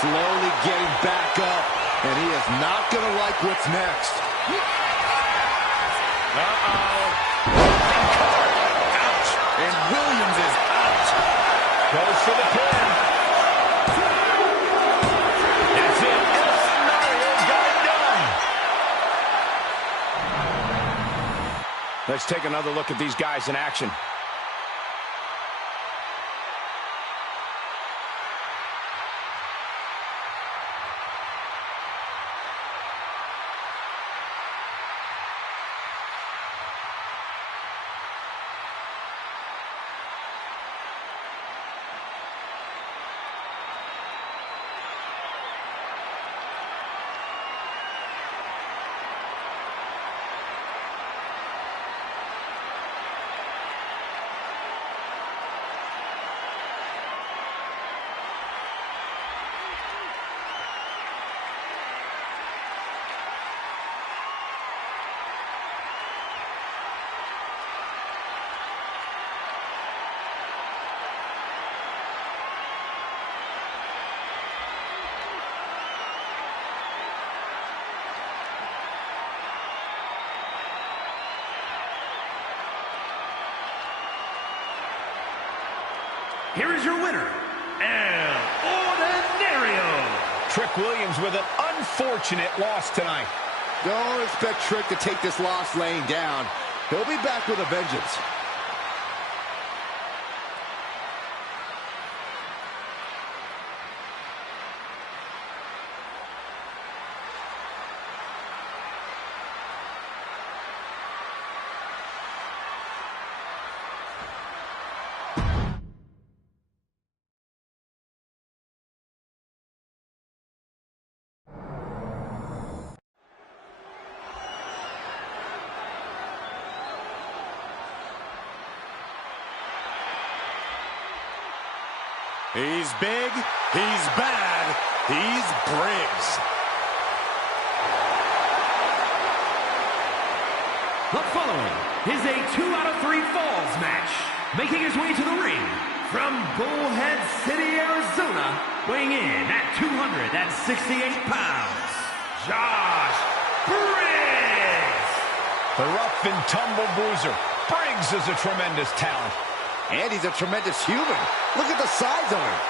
slowly getting back up, and he is not going to like what's next. Ouch. And Williams is out. Goes for the pin. That's it. El Scenario got it done. Let's take another look at these guys in action. Here is your winner, El Ordinario. Trick Williams with an unfortunate loss tonight. Don't expect Trick to take this loss laying down. He'll be back with a vengeance. He's big, he's bad, he's Briggs. The following is a 2 out of 3 falls match. Making his way to the ring from Bullhead City, Arizona, weighing in at 268 pounds, Josh Briggs. The rough and tumble bruiser. Briggs is a tremendous talent. And he's a tremendous human. Look at the size of him.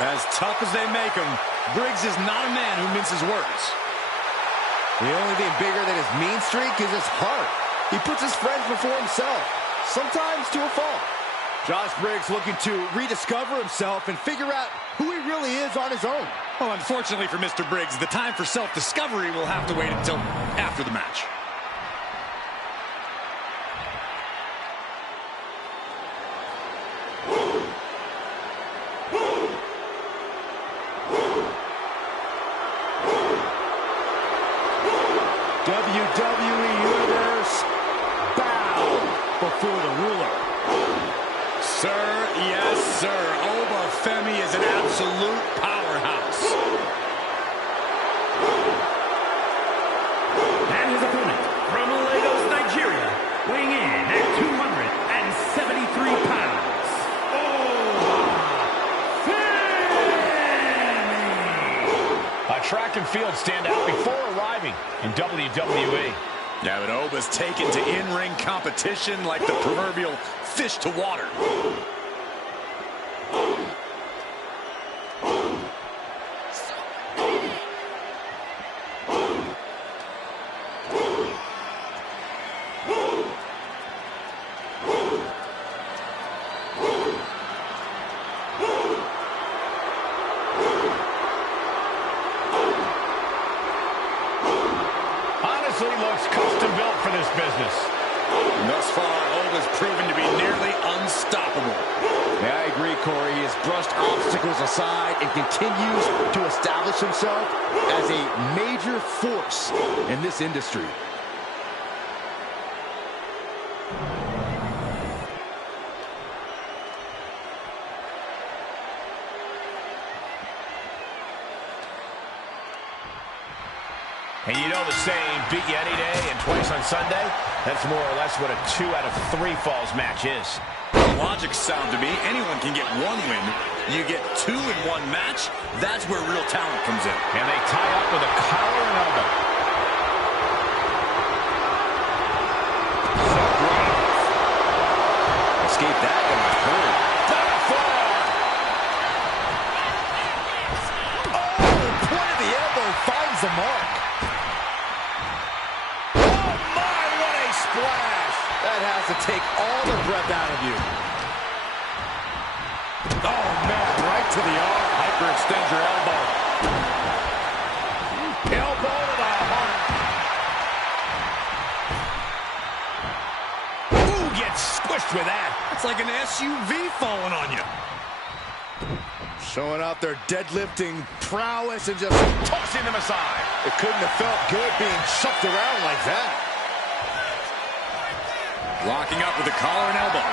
As tough as they make him, Briggs is not a man who minces words. The only thing bigger than his mean streak is his heart. He puts his friends before himself, sometimes to a fault. Josh Briggs looking to rediscover himself and figure out who he really is on his own. Well, unfortunately for Mr. Briggs, the time for self-discovery will have to wait until after the match. WWE Universe, bow before the ruler. Sir, yes, sir. Oba Femi is an absolute powerhouse. And his opponent from Lagos, Nigeria, weighing in at 273 pounds, Oba Femi. A track and field standout before arriving in WWE. Yeah, but Oba's taken to in-ring competition like the proverbial fish to water. Looks custom built for this business. Thus far, Oba's proven to be nearly unstoppable. Yeah, I agree, Corey. He has brushed obstacles aside and continues to establish himself as a major force in this industry. And you know the saying, beat you any day and twice on Sunday? That's more or less what a 2 out of 3 falls match is. The logic's sound to me. Anyone can get one win, You get 2 in one match, that's where real talent comes in. And they tie up with a collar and elbow. So great. Escape that in a hurry. Point of the elbow finds the mark. Oh my, what a splash. That has to take all the breath out of you. Oh man, right to the arm. Hyperextend your elbow. Elbow to the heart. Ooh, gets squished with that. It's like an SUV falling on you. Showing out their deadlifting prowess and just Tossing them aside. it couldn't have felt good being shoved around like that. Locking up with the collar and elbow.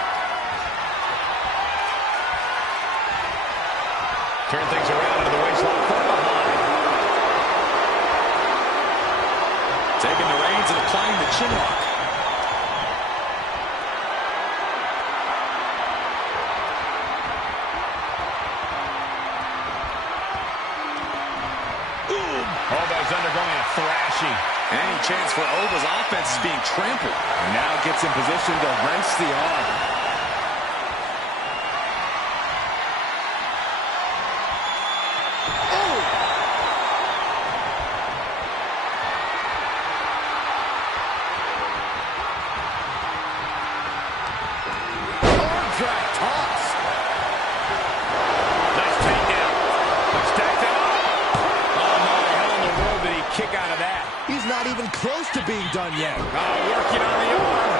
Turn things around into the waistline from behind. Taking the reins and applying the chin lock. Oba's undergoing a thrashing. Any chance for Oba's offense is being trampled. And now gets in position to wrench the arm. Arm drag toss. Nice takedown. Stacked it up. Oh no, how in the world did he kick out of that? He's not even close to being done yet. Working on the arm.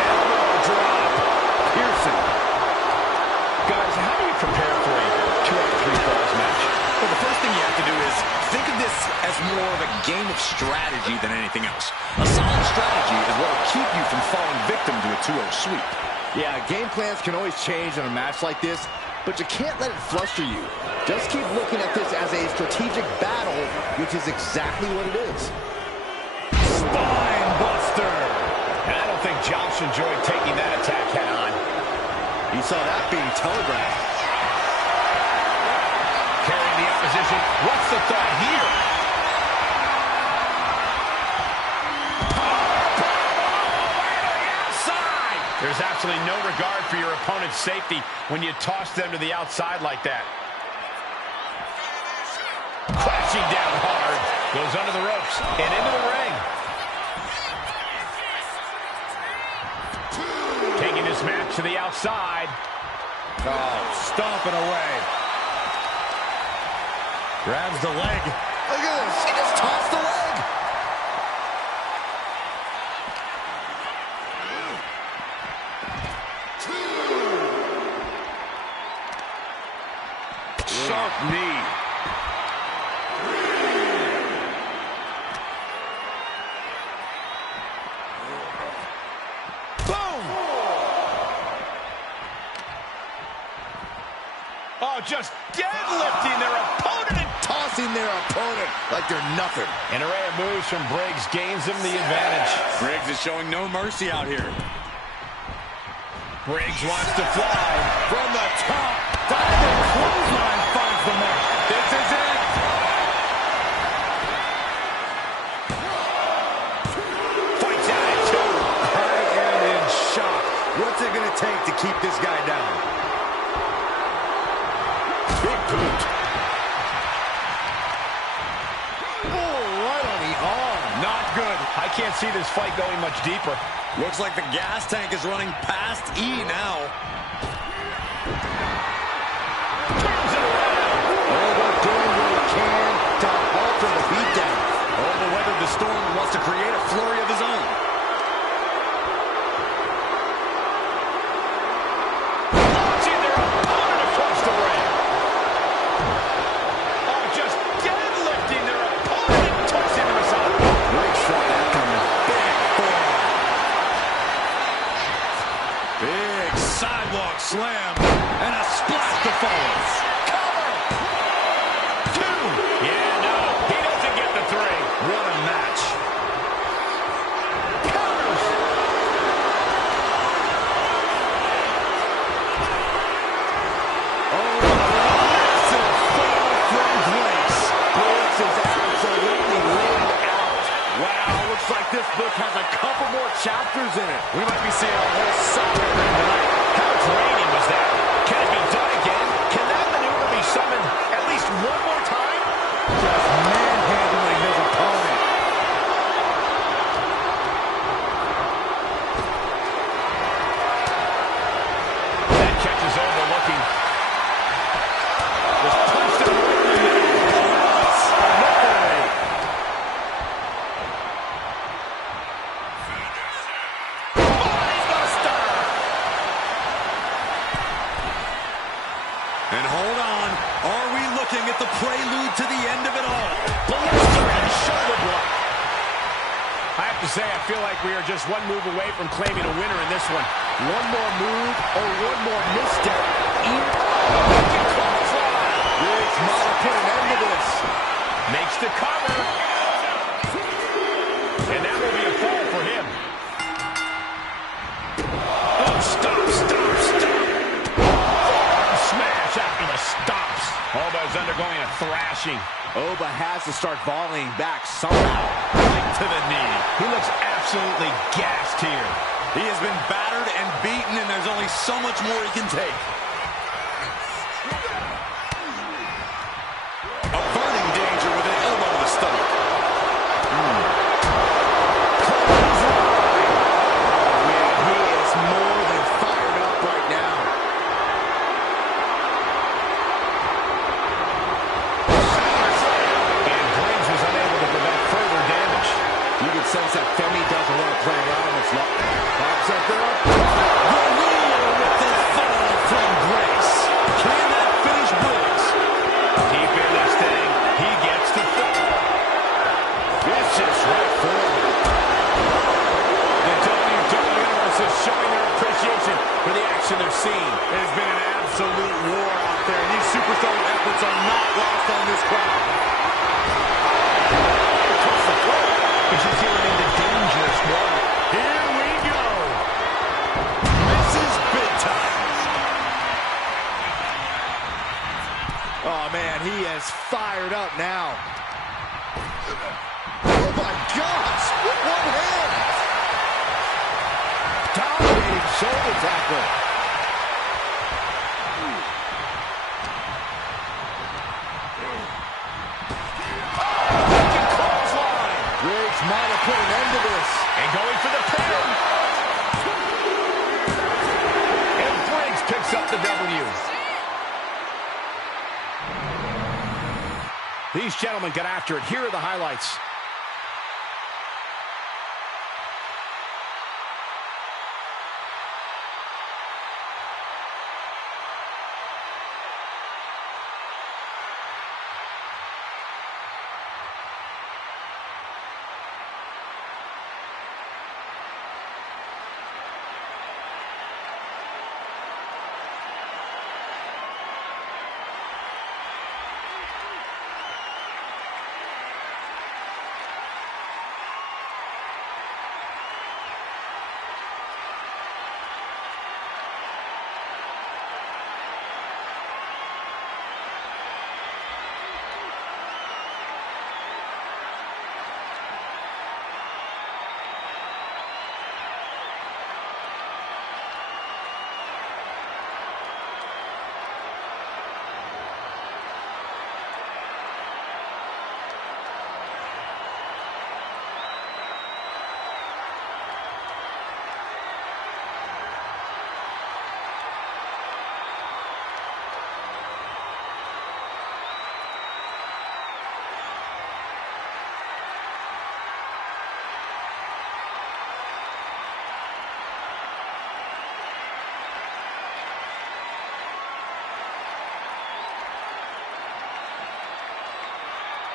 Elbow drop. Piercing. Guys, how do you prepare for a 2 out of 3 falls match? Well, the first thing you have to do is think of this as more of a game of strategy than anything else. A solid strategy is what will keep you from falling victim to a 2-0 sweep. Yeah, game plans can always change in a match like this, but you can't let it fluster you. Just keep looking at this as a strategic battle, which is exactly what it is. Spine buster. And I don't think Josh enjoyed taking that attack head on. You saw that being telegraphed. Carrying the opposition. What's the thought here? Outside. There's absolutely no regard for your opponent's safety when you toss them to the outside like that. Crashing down hard. Goes under the ropes and into the ring. Taking this match to the outside. Oh, stomping away. Grabs the leg. Look at this. He just tossed the leg. Sharp knee. Boom! Oh, just deadlifting their opponent. Tossing their opponent like they're nothing. An array of moves from Briggs gains him the advantage. Briggs is showing no mercy out here. Briggs wants to fly. From the top, diving clothesline finds the mark. This is it. Fights out at 2. I am in shock. What's it going to take to keep this guy down? Big boot. Oh, right on the arm. Not good. I can't see this fight going much deeper. Looks like the gas tank is running past E now. Turns it around. Oba doing what he can to alter the beatdown. Oba weathered the storm and wants to create a flurry of his own. Launching their opponent across the ring. Oh, just deadlifting their opponent and tossing them aside. Briggs saw that coming. Big forearm. Big sidewalk slam. And a splash to follow. Cover. 2. Yeah, no. He doesn't get the 3. What a match. to the end of it all. Blistering shoulder block. I have to say, I feel like we are just one move away from claiming a winner in this one. One more move or one more misstep. Riggs might have put an end to this. Makes the cover. And that will be a fall for him. Oh, stop. Smash after the stops. Oba is undergoing a thrashing. Oba has to start volleying back somehow. Right to the knee. He looks absolutely gassed here. He has been battered and beaten, and there's only so much more he can take. Averting danger with an elbow to the stomach. Man, he is more than fired up right now. And Briggs was unable to prevent further damage. You can sense that Femi doesn't want to play around this long. Pops up there. The wheel with this fall from Grace. Can that finish Briggs? Deep in this thing, he gets the fall. Vicious right forward. The WWE Universe is showing their appreciation for the action they're seeing. It has been an absolute war out there. These superstar efforts are not lost on this crowd. Pushes him into dangerous water. Here we go. Misses big time. Oh, man, he is fired up now. Oh, my gosh. With one hand. Dominating shoulder tackle. Riggs might have put an end to this. And going for the pin. And Briggs picks up the W. These gentlemen got after it. Here are the highlights.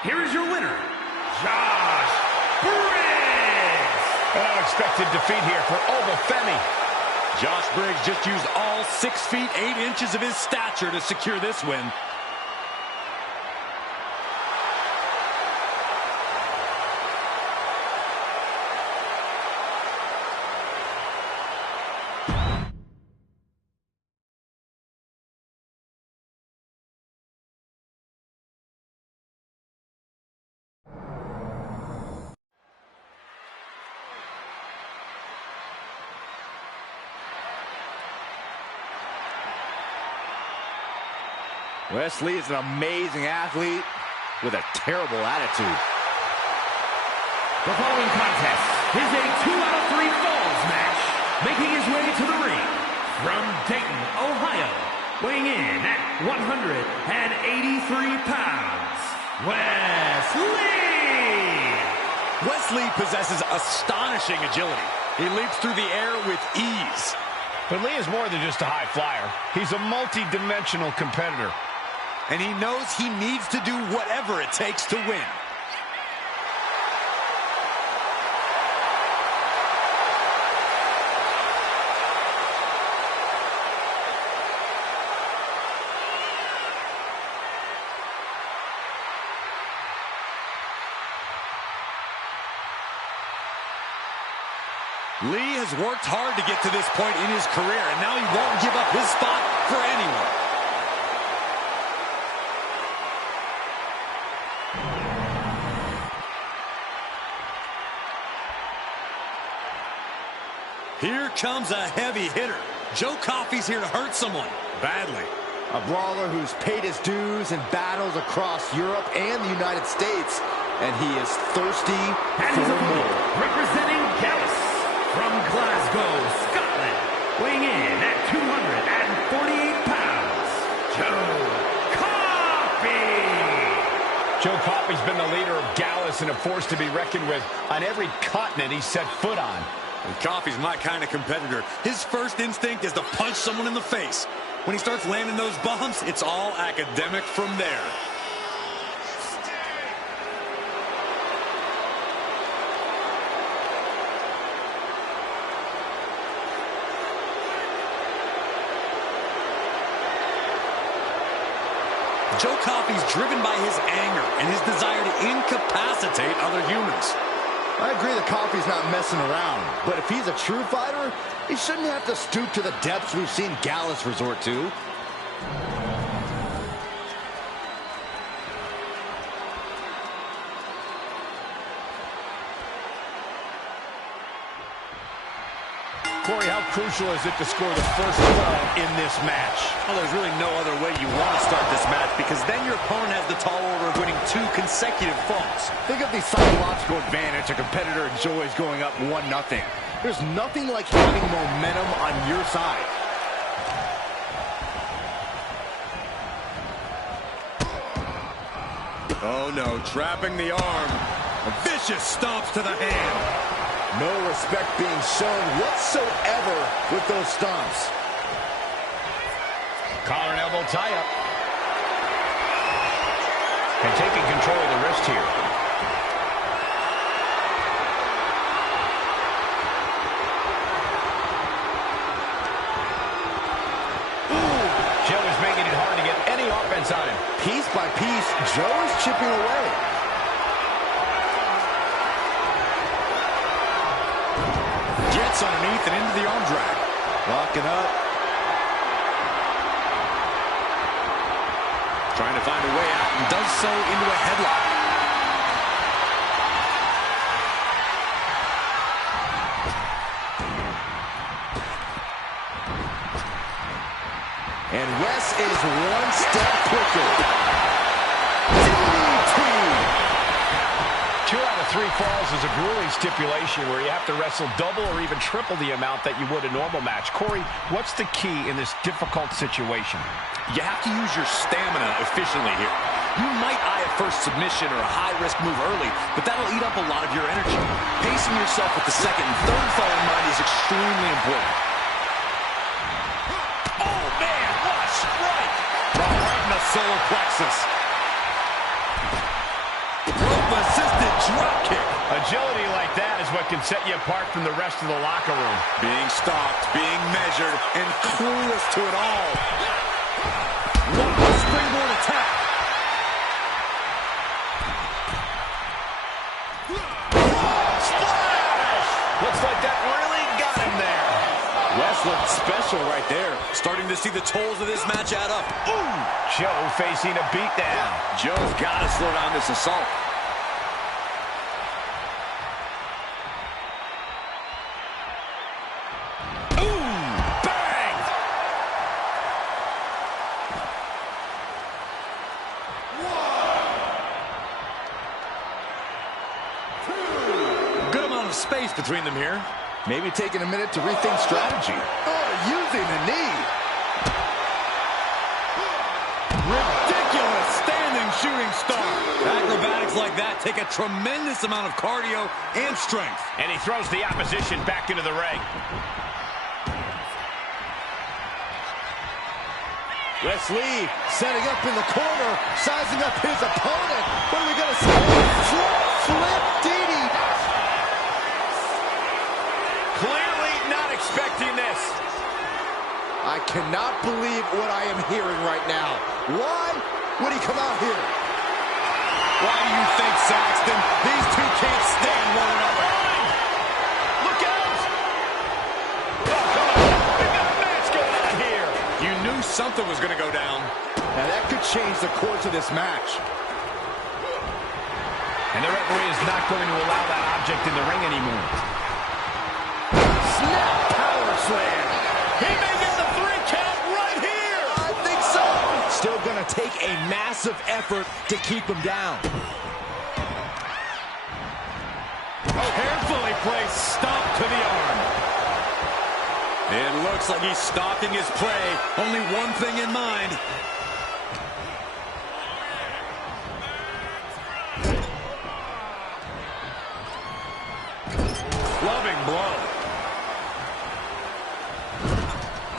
Here is your winner, Josh Briggs. An unexpected defeat here for Oba Femi. Josh Briggs just used all 6 feet 8 inches of his stature to secure this win. Wesley is an amazing athlete with a terrible attitude. The following contest is a 2 out of 3 falls match. Making his way to the ring from Dayton, Ohio, weighing in at 183 pounds, Wesley! Wesley possesses astonishing agility. He leaps through the air with ease. But Lee is more than just a high flyer. He's a multi-dimensional competitor. and he knows he needs to do whatever it takes to win. Lee has worked hard to get to this point in his career, and now he won't give up his spot for anyone. Here comes a heavy hitter. Joe Coffey's here to hurt someone badly. A brawler who's paid his dues in battles across Europe and the United States, and he is thirsty for more. Representing Gallus from Glasgow, Scotland, weighing in at 248 pounds, Joe Coffey. Joe Coffey's been the leader of Gallus and a force to be reckoned with on every continent he's set foot on. And Coffey's my kind of competitor. His first instinct is to punch someone in the face. When he starts landing those bombs, it's all academic from there. Joe Coffey's driven by his anger and his desire to incapacitate other humans. I agree that Coffey's not messing around, but if he's a true fighter, he shouldn't have to stoop to the depths we've seen Gallus resort to. Corey, how crucial is it to score the first fall in this match? Well, there's really no other way you want to start this match, because then your opponent has the tall order of winning 2 consecutive falls. Think of the psychological advantage a competitor enjoys going up 1-0. There's nothing like having momentum on your side. Oh no, trapping the arm. A vicious stomps to the hand. No respect being shown whatsoever with those stomps. Collar and elbow tie-up. And taking control of the wrist here. Ooh, Joe is making it hard to get any offense on him. Piece by piece, Joe is chipping away. Gets underneath and into the arm drag. Locking up. Trying to find a way out and does so into a headlock. And Wes is one step quicker. 2 out of 3 falls is a grueling stipulation where you have to wrestle double or even triple the amount that you would a normal match. Corey, what's the key in this difficult situation? You have to use your stamina efficiently here. You might eye a first submission or a high-risk move early, but that'll eat up a lot of your energy. Pacing yourself with the second and third fall in mind is extremely important. Oh, man, what a strike! Right in the solar plexus. Rope-assisted drop kick. Agility like that is what can set you apart from the rest of the locker room. Being stopped, being measured, and clueless to it all. What a springboard attack. Splash! Looks like that really got him there. Wes looked special right there. Starting to see the tolls of this match add up. Ooh! Joe facing a beatdown. Joe's got to slow down this assault. Space between them here. Maybe taking a minute to rethink strategy. Oh, using the knee. Ridiculous standing shooting star. Acrobatics like that take a tremendous amount of cardio and strength. And he throws the opposition back into the ring. Wesley setting up in the corner, sizing up his opponent. What are we going to see? Flip DDT. Clearly not expecting this. I cannot believe what I am hearing right now. Why would he come out here? Why do you think, Saxton? These two can't stand one another. Look out! Oh, come on. We got a match going on here. You knew something was going to go down. Now that could change the course of this match. And the referee is not going to allow that object in the ring anymore. Snap power slam. He may get the 3 count right here. I think so. Still going to take a massive effort to keep him down. Carefully placed stomp to the arm. It looks like he's stalking his prey. Only one thing in mind. Loving blow.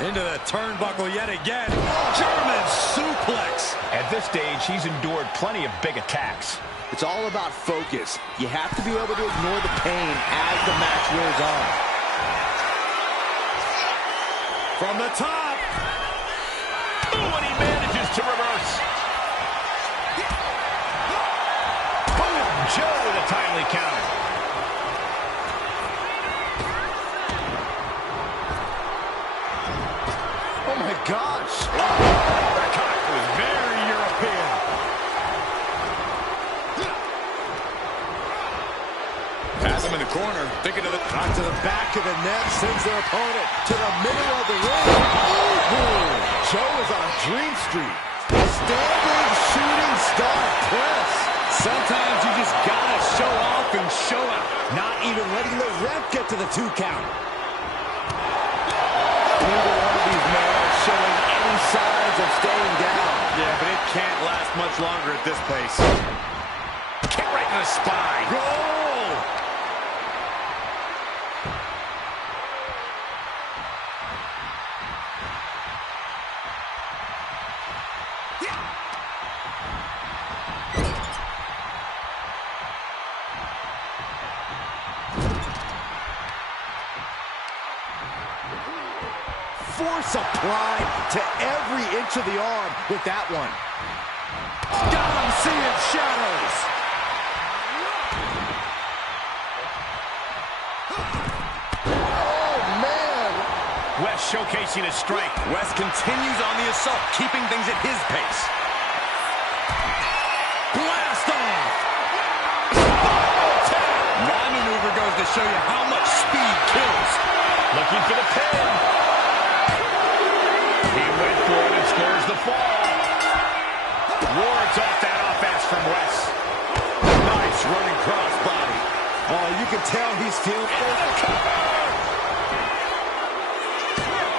Into the turnbuckle yet again. German suplex. At this stage, he's endured plenty of big attacks. It's all about focus. You have to be able to ignore the pain as the match wears on. From the top. Oh, and he manages to reverse. Boom! Joe with a timely counter. Oh my gosh. The cock was very European. Has him in the corner. Thinking of the... Back to the back of the net, sends their opponent to the middle of the ring. Ooh, Joe is on a dream streak. Standing shooting star press. Sometimes you just gotta show off and show out. Not even letting the ref get to the 2 count. Neither one of these men are showing any signs of staying down. Yeah, but it can't last much longer at this pace. Kick right in the spine. Goal! Force applied to every inch of the arm with that one. Got him seeing shadows. Oh, man. West showcasing his strength. West continues on the assault, keeping things at his pace. Blast off! That maneuver goes to show you how much speed kills. Looking for the pin. He went for it and scores the fall. Wards off that offense from West. Nice running crossbody. Oh, you can tell he's feeling it.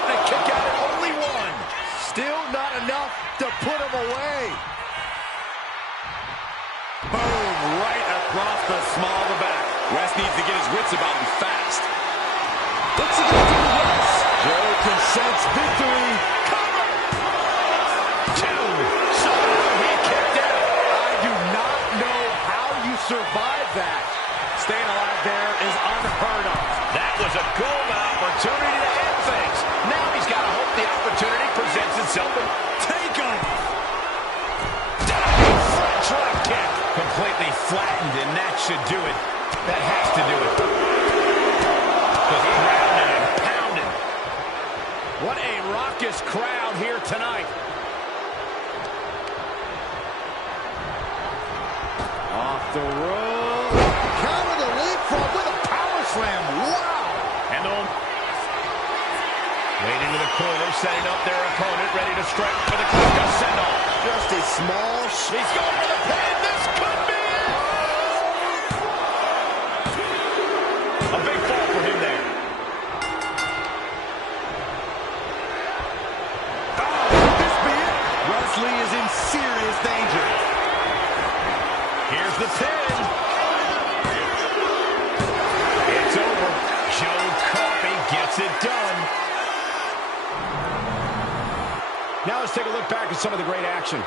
The kick out at only 1. Still not enough to put him away. Boom, right across the small of the back. West needs to get his wits about him fast. What's he going to do next? Joe can sense victory. Cover! 2. Somehow he kicked out. I do not know how you survive that. Staying alive there is unheard of. That was a golden opportunity to end things. Now he's got to hope the opportunity presents itself and Take him! diving front drop kick. Completely flattened, and that should do it. That has to do it. Just grounded and pounded. What a raucous crowd here tonight. Off the rope. Counter the leapfrog with a power slam. Wow. And waiting to the corner, setting up their opponent, ready to strike for the send-off. Just a small He's going for the pin. This could be it. A big fall for him there. Oh, could this be it? Wesley is in serious danger. Here's the pin. It's over. Joe Coffey gets it done. Now let's take a look back some of the great action.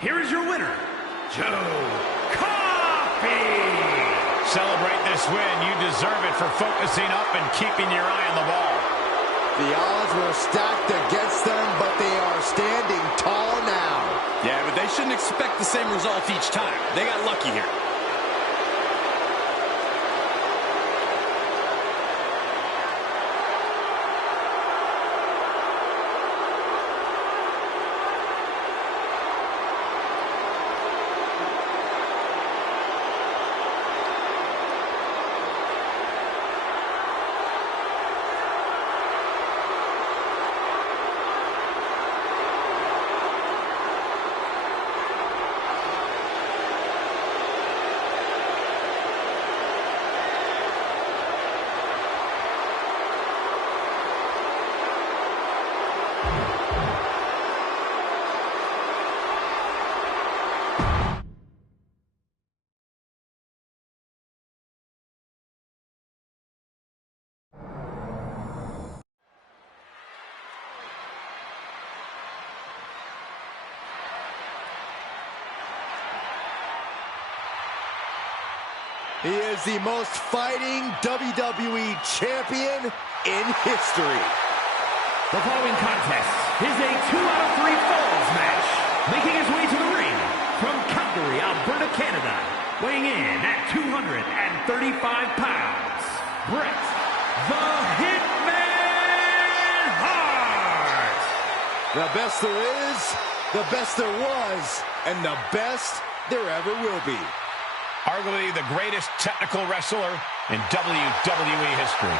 Here is your winner, Joe Coffey. Celebrate this win. You deserve it for focusing up and keeping your eye on the ball. The odds were stacked against them, but they are standing tall now. Yeah, but they shouldn't expect the same result each time. They got lucky here. He is the most fighting WWE champion in history. The following contest is a 2 out of 3 falls match. Making his way to the ring from Calgary, Alberta, Canada. Weighing in at 235 pounds, Bret the Hitman Hart. The best there is, the best there was, and the best there ever will be. Arguably the greatest technical wrestler in WWE history.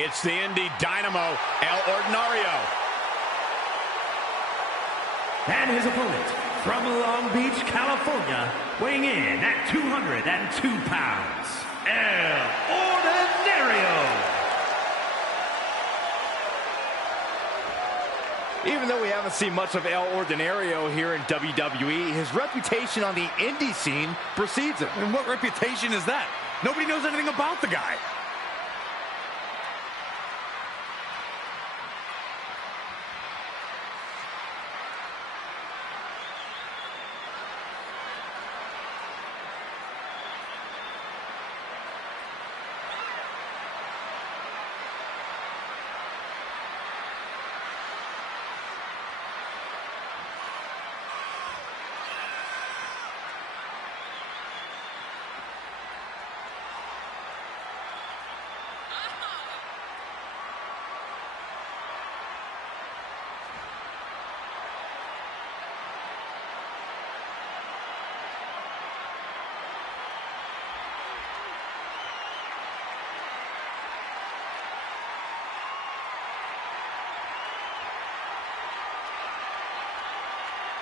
It's the Indie Dynamo, El Ordinario. And his opponent from Long Beach, California, weighing in at 202 pounds, El Ordinario. Even though we haven't seen much of El Ordinario here in WWE, his reputation on the indie scene precedes him. And what reputation is that? Nobody knows anything about the guy.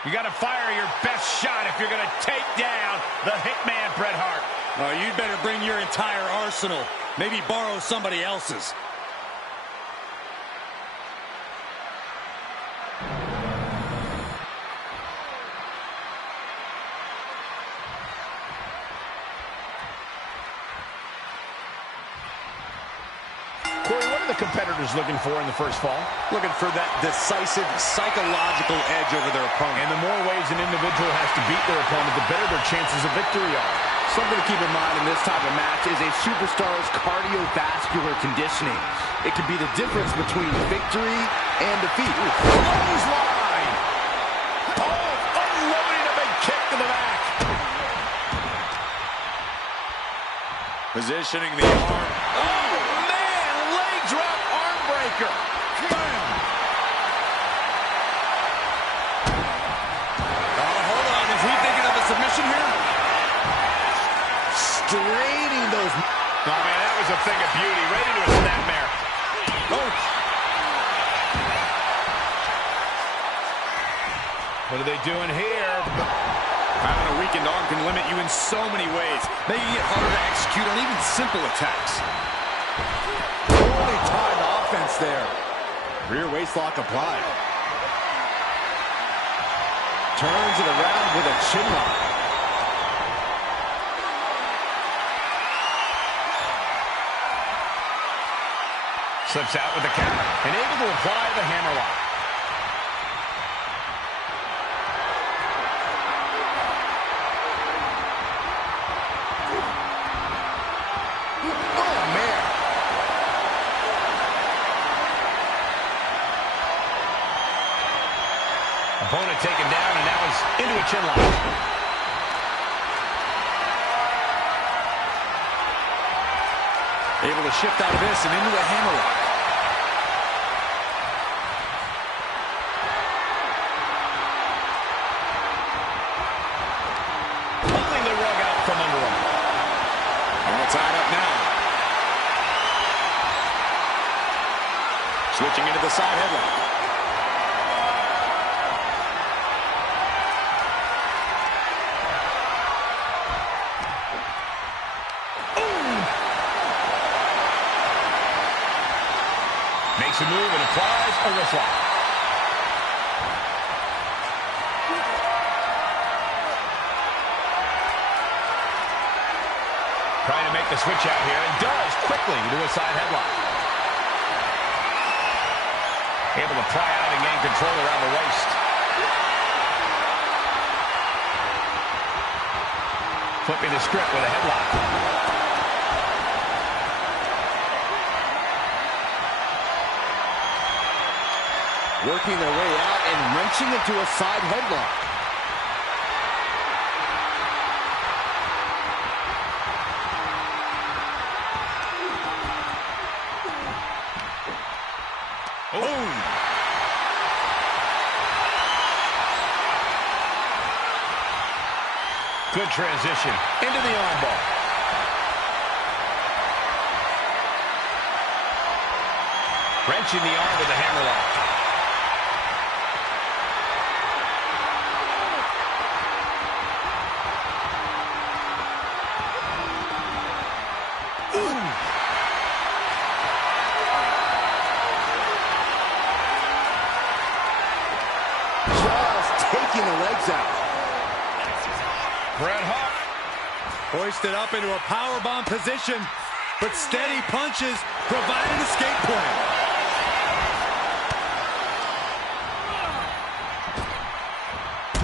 You got to fire your best shot if you're going to take down the Hitman, Bret Hart. You'd better bring your entire arsenal. Maybe borrow somebody else's. Corey, what are the competitors looking for in the first fall? Looking for that decisive psychological edge over their opponent. And the more ways an individual has to beat their opponent, the better their chances of victory are. Something to keep in mind in this type of match is a superstar's cardiovascular conditioning. It could be the difference between victory and defeat. Clothesline! Oh, unloading a big kick to the back. Positioning the arm. Oh, man! Leg drop arm breaker. Bam! Oh, hold on. Is he thinking of a submission here? Straining those. Oh, man, that was a thing of beauty. Right into a snapmare. Oh. What are they doing here? Having a weakened arm can limit you in so many ways, making it harder to execute on even simple attacks. Totally timed offense there. Rear waistlock applied. Turns it around with a chin lock. Slips out with the counter and able to apply the hammerlock. Oh, man. Opponent taken down and now is into a chin lock. Able to shift out of this and into a hammerlock. Pulling the rug out from under him. All tied up now. Switching into the side headlock. Makes a move and applies a wrist lock. Trying to make the switch out here, and does quickly to a side headlock. Able to pry out and gain control around the waist. Flipping the script with a headlock. Working their way out and wrenching into a side headlock. Boom! Good transition into the armbar. Wrenching the arm with a hammerlock. Taking the legs out. Bret Hart. Hoisted up into a powerbomb position, but steady punches provide an escape point.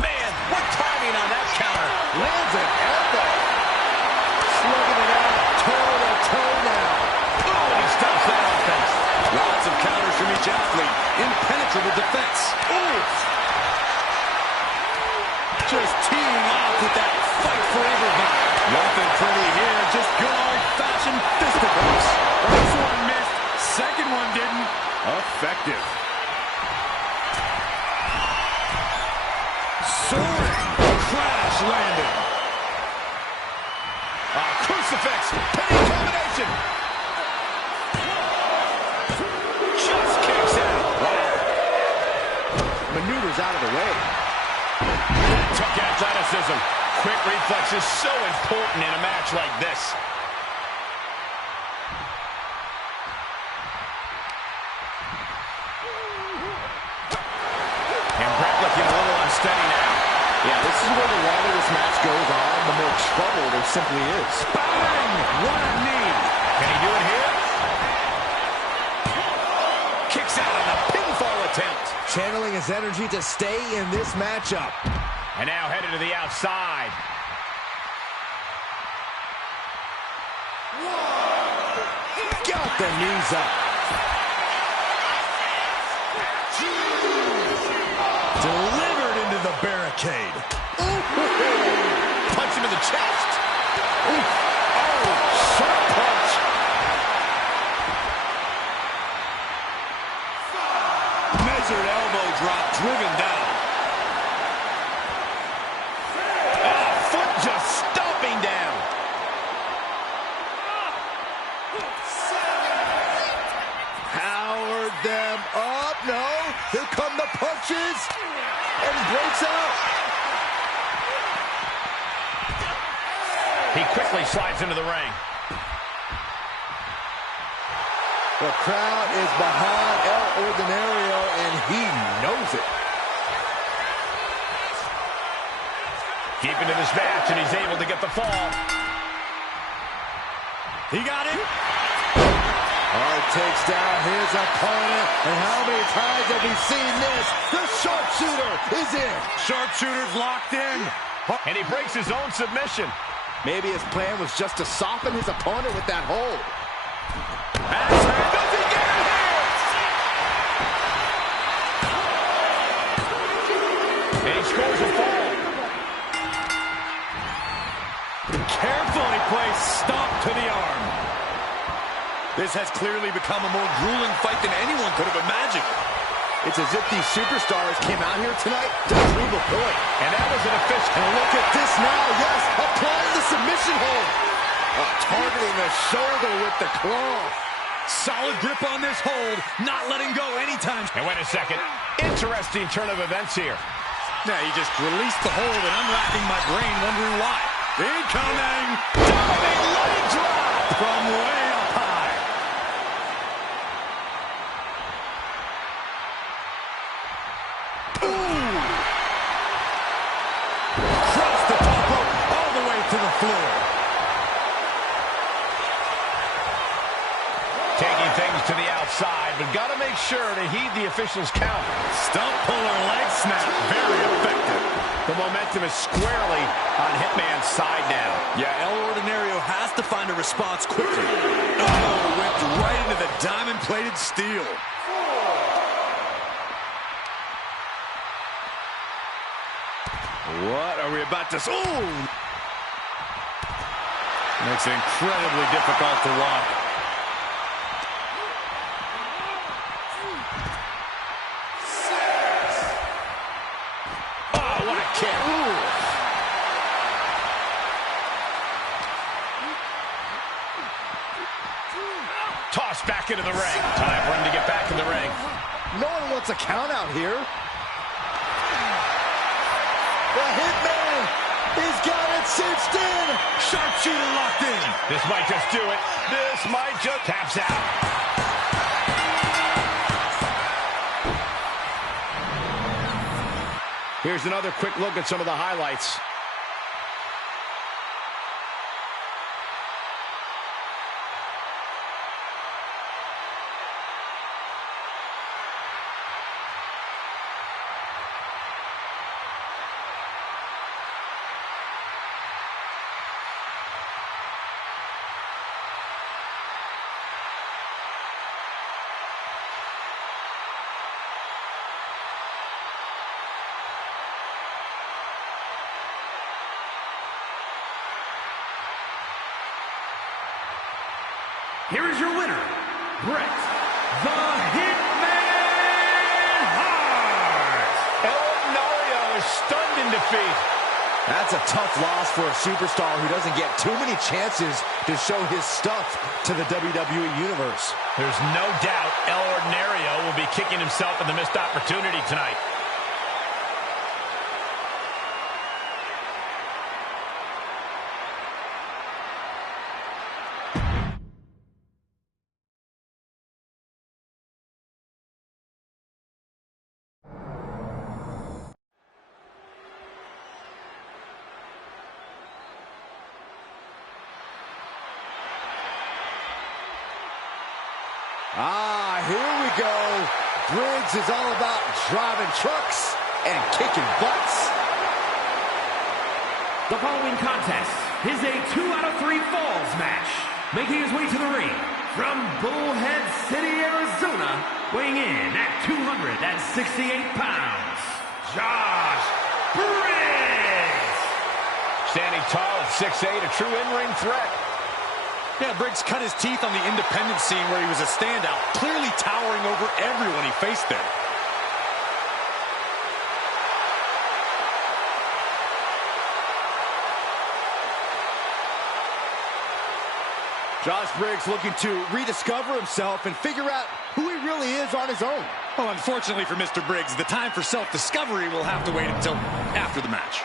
Man, what timing on that counter. Lands an elbow. Slugging it out toe-to-toe now. Oh, and he stops that offense. Lots of counters from each athlete. Impenetrable defense. Ooh. Just teeing off with that fight forever vibe. Nothing pretty here, just good old-fashioned fisticuffs. First one missed, second one didn't. Effective. Soaring, crash landing. Crucifix, pinning combination. Just kicks out. Maneuvers out of the way. Took athleticism. Quick reflexes so important in a match like this. goes on, the more trouble there simply is. Bang! What a knee. Can he do it here? Kicks out on a pinfall attempt. Channeling his energy to stay in this matchup. And now headed to the outside. Got the knees up. Delivered into the barricade. Punch him in the chest. Oh, sharp punch. Measured elbow drop driven down. Foot just stomping down. Powered them up. No. Here come the punches. And he breaks out. He quickly slides into the ring. The crowd is behind El Ordinario, and he knows it. Deep into this match, and he's able to get the fall. He got it. Hart takes down his opponent, and how many times have we seen this? The sharpshooter is in. Sharpshooter's locked in. And he breaks his own submission. Maybe his plan was just to soften his opponent with that hold. Does he get it here? And he scores a fall. Carefully placed stomp to the arm. This has clearly become a more grueling fight than anyone could have imagined. It's as if these superstars came out here tonight to prove a point. And that was an official. And look at this now. Yes, applying the submission hold. Targeting the shoulder with the claw. Solid grip on this hold, not letting go anytime. And wait a second. Interesting turn of events here. Now he just released the hold, and I'm racking my brain wondering why. Incoming! Diving leg drop from way up high. Cross the top rope all the way to the floor. Taking things to the outside, but got to make sure to heed the official's count. Stump puller leg snap, very effective. The momentum is squarely on Hitman's side now. Yeah, El Ordinario has to find a response quickly. Oh, went right into the diamond-plated steel. What are we about to... Ooh! Makes it incredibly difficult to walk. Oh, what a kick. Ooh. Tossed back into the ring. Time for him to get back in the ring. No one wants a count out here. The Hitman, he's got it cinched in. Sharpshooter locked in. This might just do it. This might just... Taps out. Here's another quick look at some of the highlights. Here is your winner, Bret the Hitman Hart. El Ordinario is stunned in defeat. That's a tough loss for a superstar who doesn't get too many chances to show his stuff to the WWE Universe. There's no doubt El Ordinario will be kicking himself in the missed opportunity tonight. Briggs is all about driving trucks and kicking butts. The following contest is a 2 out of 3 falls match. Making his way to the ring from Bullhead City, Arizona, weighing in at 268 pounds, Josh Briggs. Standing tall at 6'8", a true in-ring threat. Yeah, Briggs cut his teeth on the independent scene where he was a standout, clearly towering over everyone he faced there. Josh Briggs looking to rediscover himself and figure out who he really is on his own. Well, unfortunately for Mr. Briggs, the time for self-discovery will have to wait until after the match.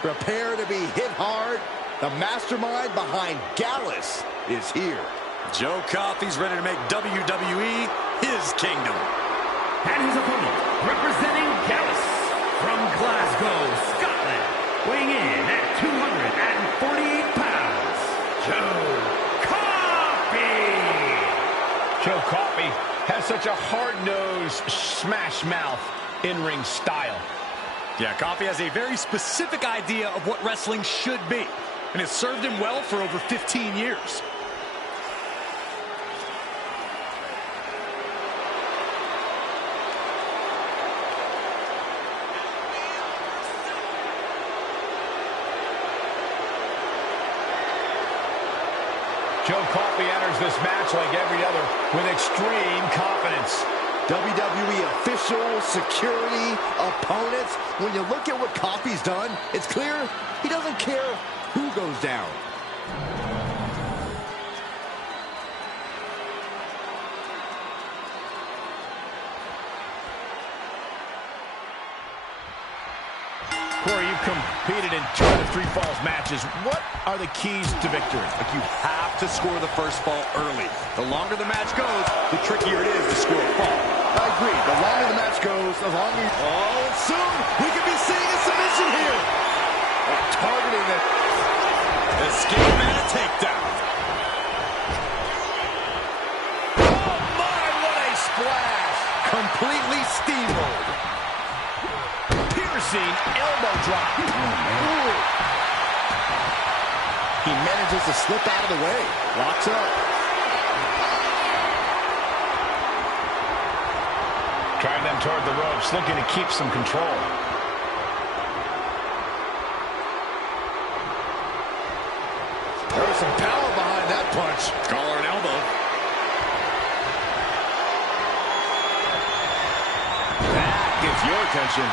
Prepare to be hit hard. The mastermind behind Gallus is here. Joe Coffey's ready to make WWE his kingdom. And his opponent, representing Gallus from Glasgow, Scotland, weighing in at 248 pounds, Joe Coffey. Joe Coffey has such a hard-nosed, smash-mouth in-ring style. Yeah, Coffey has a very specific idea of what wrestling should be, and it's served him well for over 15 years. Joe Coffey enters this match like every other with extreme confidence. WWE officials, security, opponents. When you look at what Coffey's done, it's clear he doesn't care who goes down. Corey, you've competed in 2 out of 3 falls matches. What are the keys to victory? Like, you have to score the first fall early. The longer the match goes, the trickier it is to score a fall. I agree. The longer the match goes, the longer... Oh, and soon we could be seeing a submission here. Targeting the... Escape and a takedown. Oh, my, what a splash. Completely steamrolled. Piercing elbow drop. Ooh. He manages to slip out of the way. Locks up. Driving them toward the ropes, looking to keep some control. There was some power behind that punch. Collar and elbow. That gets your attention.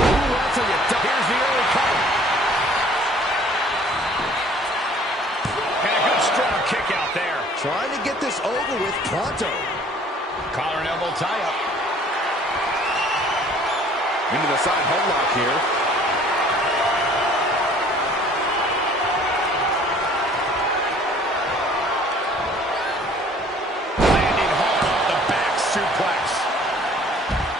Ooh, that's how you duck. Here's the early cover. And a good strong kick out there. Trying to get this over with pronto. Collar and elbow tie-up. Into the side headlock here. Landing hard off the back suplex.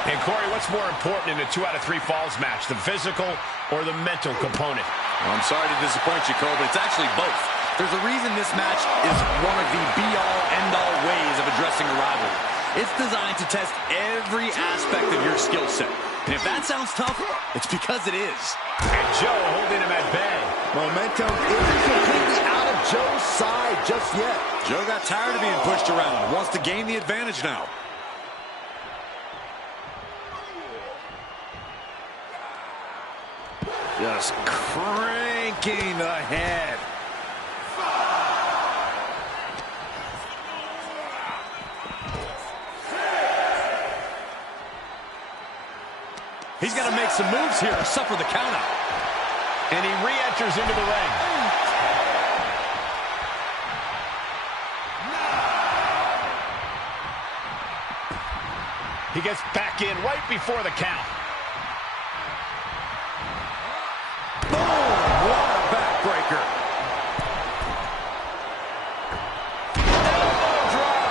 And Corey, what's more important in a 2 out of 3 falls match, the physical or the mental component? Well, I'm sorry to disappoint you, Cole, but it's actually both. There's a reason this match is one of the be-all, end-all ways of addressing a rivalry. It's designed to test every aspect of your skill set. And if that sounds tough, it's because it is. And Joe holding him at bay. Momentum isn't completely out of Joe's side just yet. Joe got tired of being pushed around and wants to gain the advantage now. Just cranking the head. He's got to make some moves here to suffer the countout. And he re-enters into the ring. He gets back in right before the count. Boom! What a backbreaker. Elbow drop.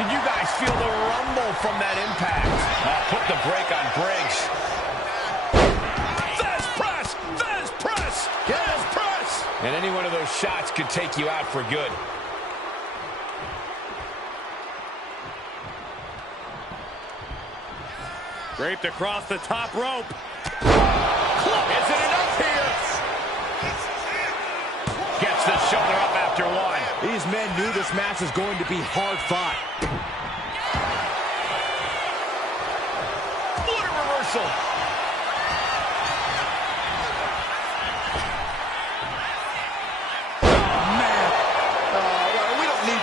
Did you guys feel the rumble from that impact? Put the break on Briggs. Fez press! Fez press! Fez press! And any one of those shots could take you out for good. Draped across the top rope. Is it enough here? Gets the shoulder up after one. These men knew this match was going to be hard fought. What a reversal.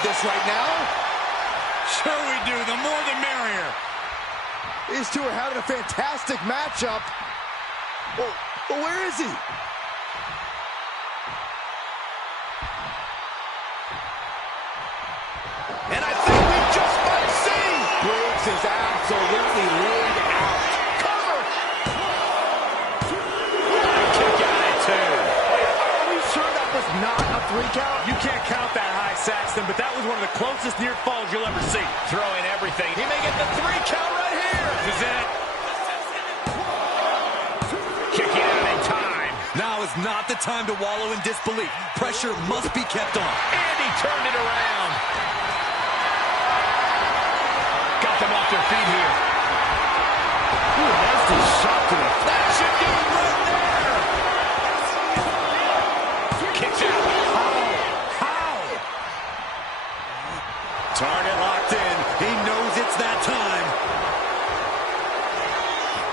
This right now? Sure we do. The more the merrier. These two are having a fantastic matchup. Well, where is he? And I think we just might see. Briggs is absolutely laid out. Cover. Kick out at two. Are we sure that was not a 3 count? You can't count that high, Saxton, but that was one of the closest near falls you'll ever see. Throwing everything. He may get the 3 count right here. This is it. Kicking out in time. Now is not the time to wallow in disbelief. Pressure must be kept on. And he turned it around. Got them off their feet here. Ooh, nasty shot to the That should do it right there. Kicks out. How? Target locked in. He knows it's that time.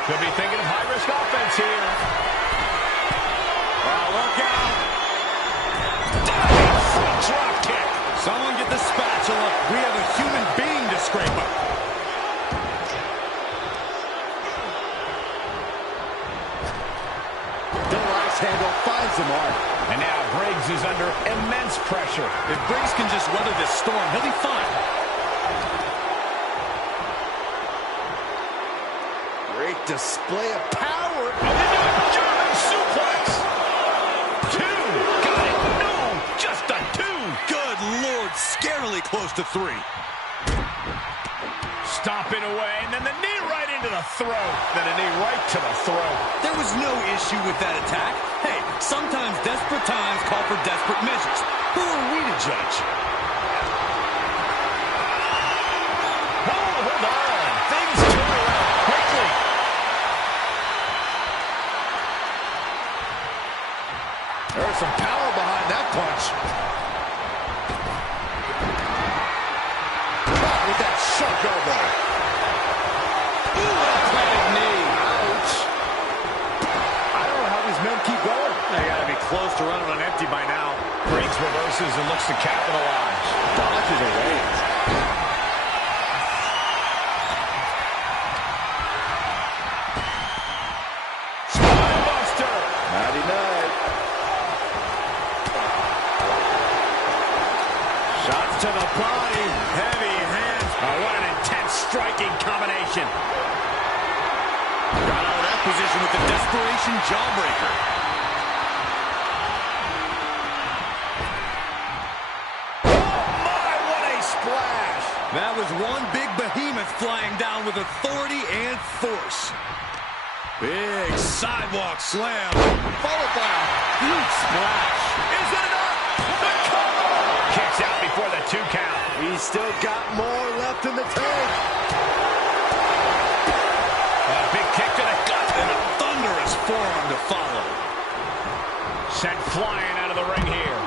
Could be thinking of high-risk offense here. Look out. Diving front drop kick. Someone get the spatula. We have a human being to scrape up. Delight's handle finds the mark. And now Briggs is under immense pressure. If Briggs can just weather this storm, he'll be fine. Great display of power. German suplex. 2. Got it. No, just a 2. Good Lord, scarily close to 3. Stomping away, and then the knee right into the throat. Then a knee right to the throat. There was no issue with that attack. Hey, sometimes desperate times call for desperate measures. Who are we to judge? Hold on. Things turn around quickly. There's some power behind that punch. With that sharp elbow. Ooh, that planted knee. Ouch. I don't know how these men keep going. They gotta be close to running on empty by now. Briggs reverses and looks to capitalize. Dodges away. Spinebuster. Howdy night. Shots to the body. Heavy hands. Oh, what an intense striking combination. Got out of that position with the desperation jawbreaker. That was one big behemoth flying down with authority and force. Big sidewalk slam, followed by a huge splash. Is it enough? The cover. Kicks out before the 2 count. He's still got more left in the tank. A big kick to the gut. And a thunderous forearm to follow. Sent flying out of the ring here.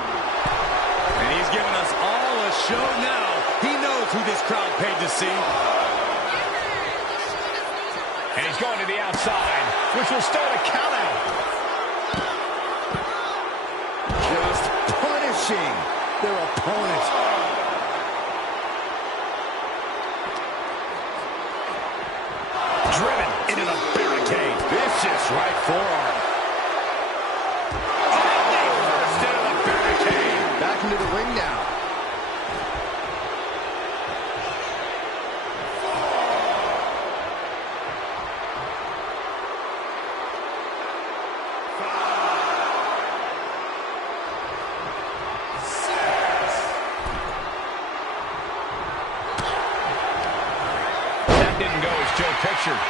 And he's giving us all a show now. He knows who this crowd paid to see. And he's going to the outside, which will start a count out. Just punishing their opponent. Driven into the barricade. Vicious right forearm. First into the barricade. Back into the ring now. Didn't go as Joe pictured.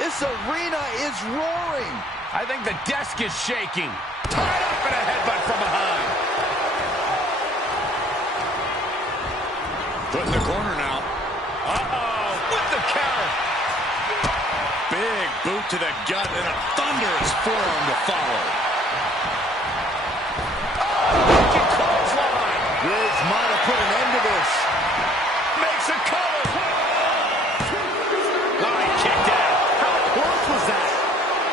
This arena is roaring. firing. I think the desk is shaking. Tied up in a headbutt from behind. Put in the corner now. Uh-oh, with the counter. Big boot to the gut and a thunderous forearm to follow. Wicked clothesline. Briggs might have put an end to this. Makes a cover. Oh, he kicked out. How close was that?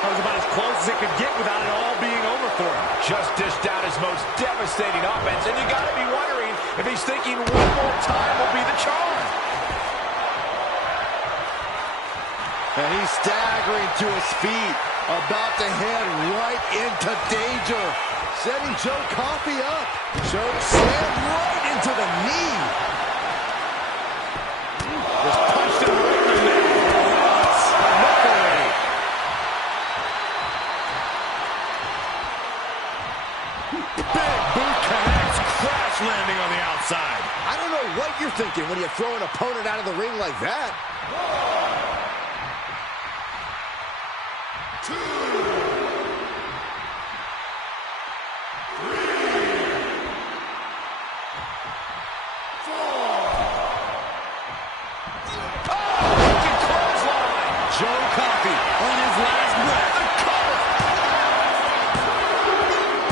That was about as close as it could get without it all being over for him. Just dished out his most devastating offense, and you got to be wondering if he's thinking one more time will be the charm. And he's staggering to his feet, about to head right into danger. Setting Joe Coffey up. Joe slammed right into the knee. Just punched him right in the neck. Enough already. Big boot connects, crash landing on the outside. I don't know what you're thinking when you throw an opponent out of the ring like that. 2, 3, 4. Oh, wicked clothesline. Joe Coffey on his last breath. The cover.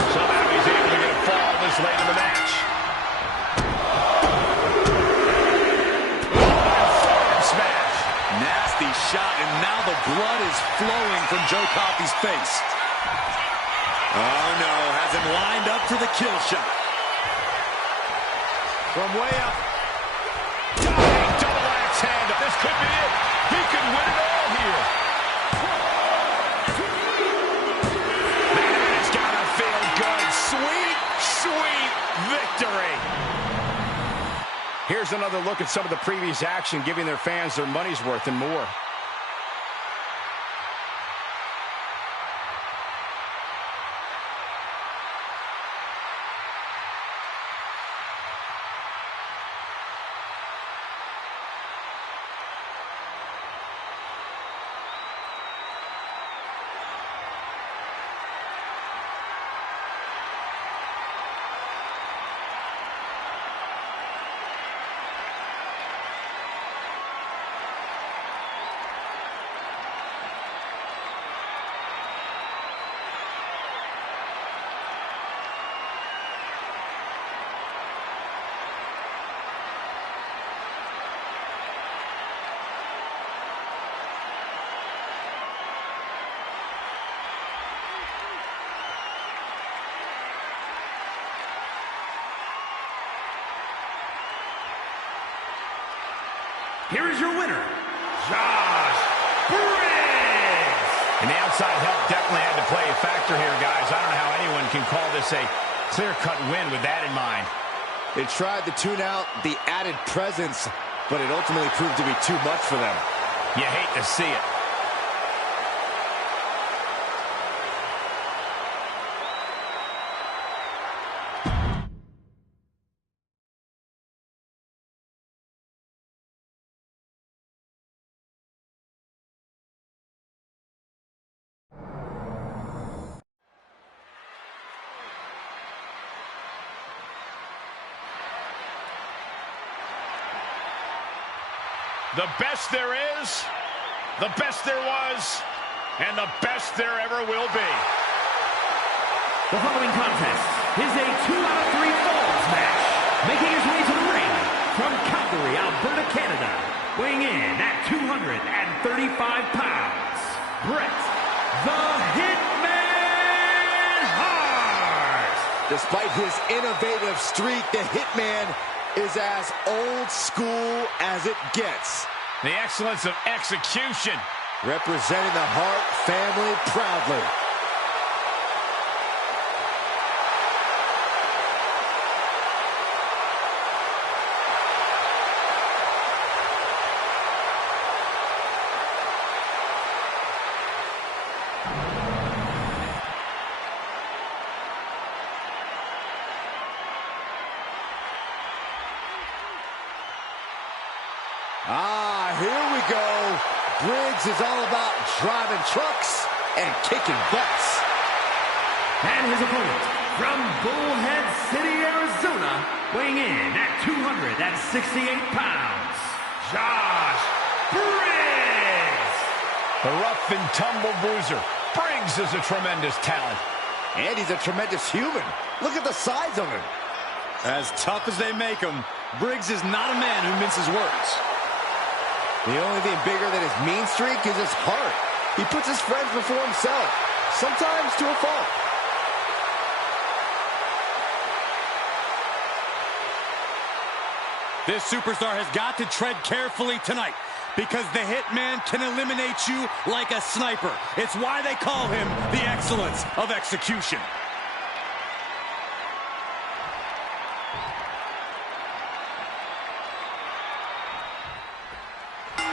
Somehow he's able to get a fall this late in the match. Smash. Nasty shot, and now the blood is flowing from Joe Coffey's face. Oh, no. Has him lined up for the kill shot. From way up. Diving double axe handle. This could be it. He could win it all here. Man, it's gotta feel good. Sweet, sweet victory. Here's another look at some of the previous action, giving their fans their money's worth and more. Here is your winner, Josh Briggs. And the outside help definitely had to play a factor here, guys. I don't know how anyone can call this a clear-cut win with that in mind. They tried to tune out the added presence, but it ultimately proved to be too much for them. You hate to see it. The best there is, the best there was, and the best there ever will be. The following contest is a 2-out-of-3 falls match. Making his way to the ring from Calgary, Alberta, Canada. Weighing in at 235 pounds, Bret the Hitman Hart. Despite his innovative streak, the Hitman is as old school as it gets. The excellence of execution. Representing the Hart family proudly. Here we go. Briggs is all about driving trucks and kicking butts. And his opponent, from Bullhead City, Arizona, weighing in at 268 pounds, Josh Briggs! The rough and tumble bruiser. Briggs is a tremendous talent. And he's a tremendous human. Look at the size of him. As tough as they make him, Briggs is not a man who minces words. The only thing bigger than his mean streak is his heart. He puts his friends before himself, sometimes to a fault. This superstar has got to tread carefully tonight because the Hitman can eliminate you like a sniper. It's why they call him the excellence of execution.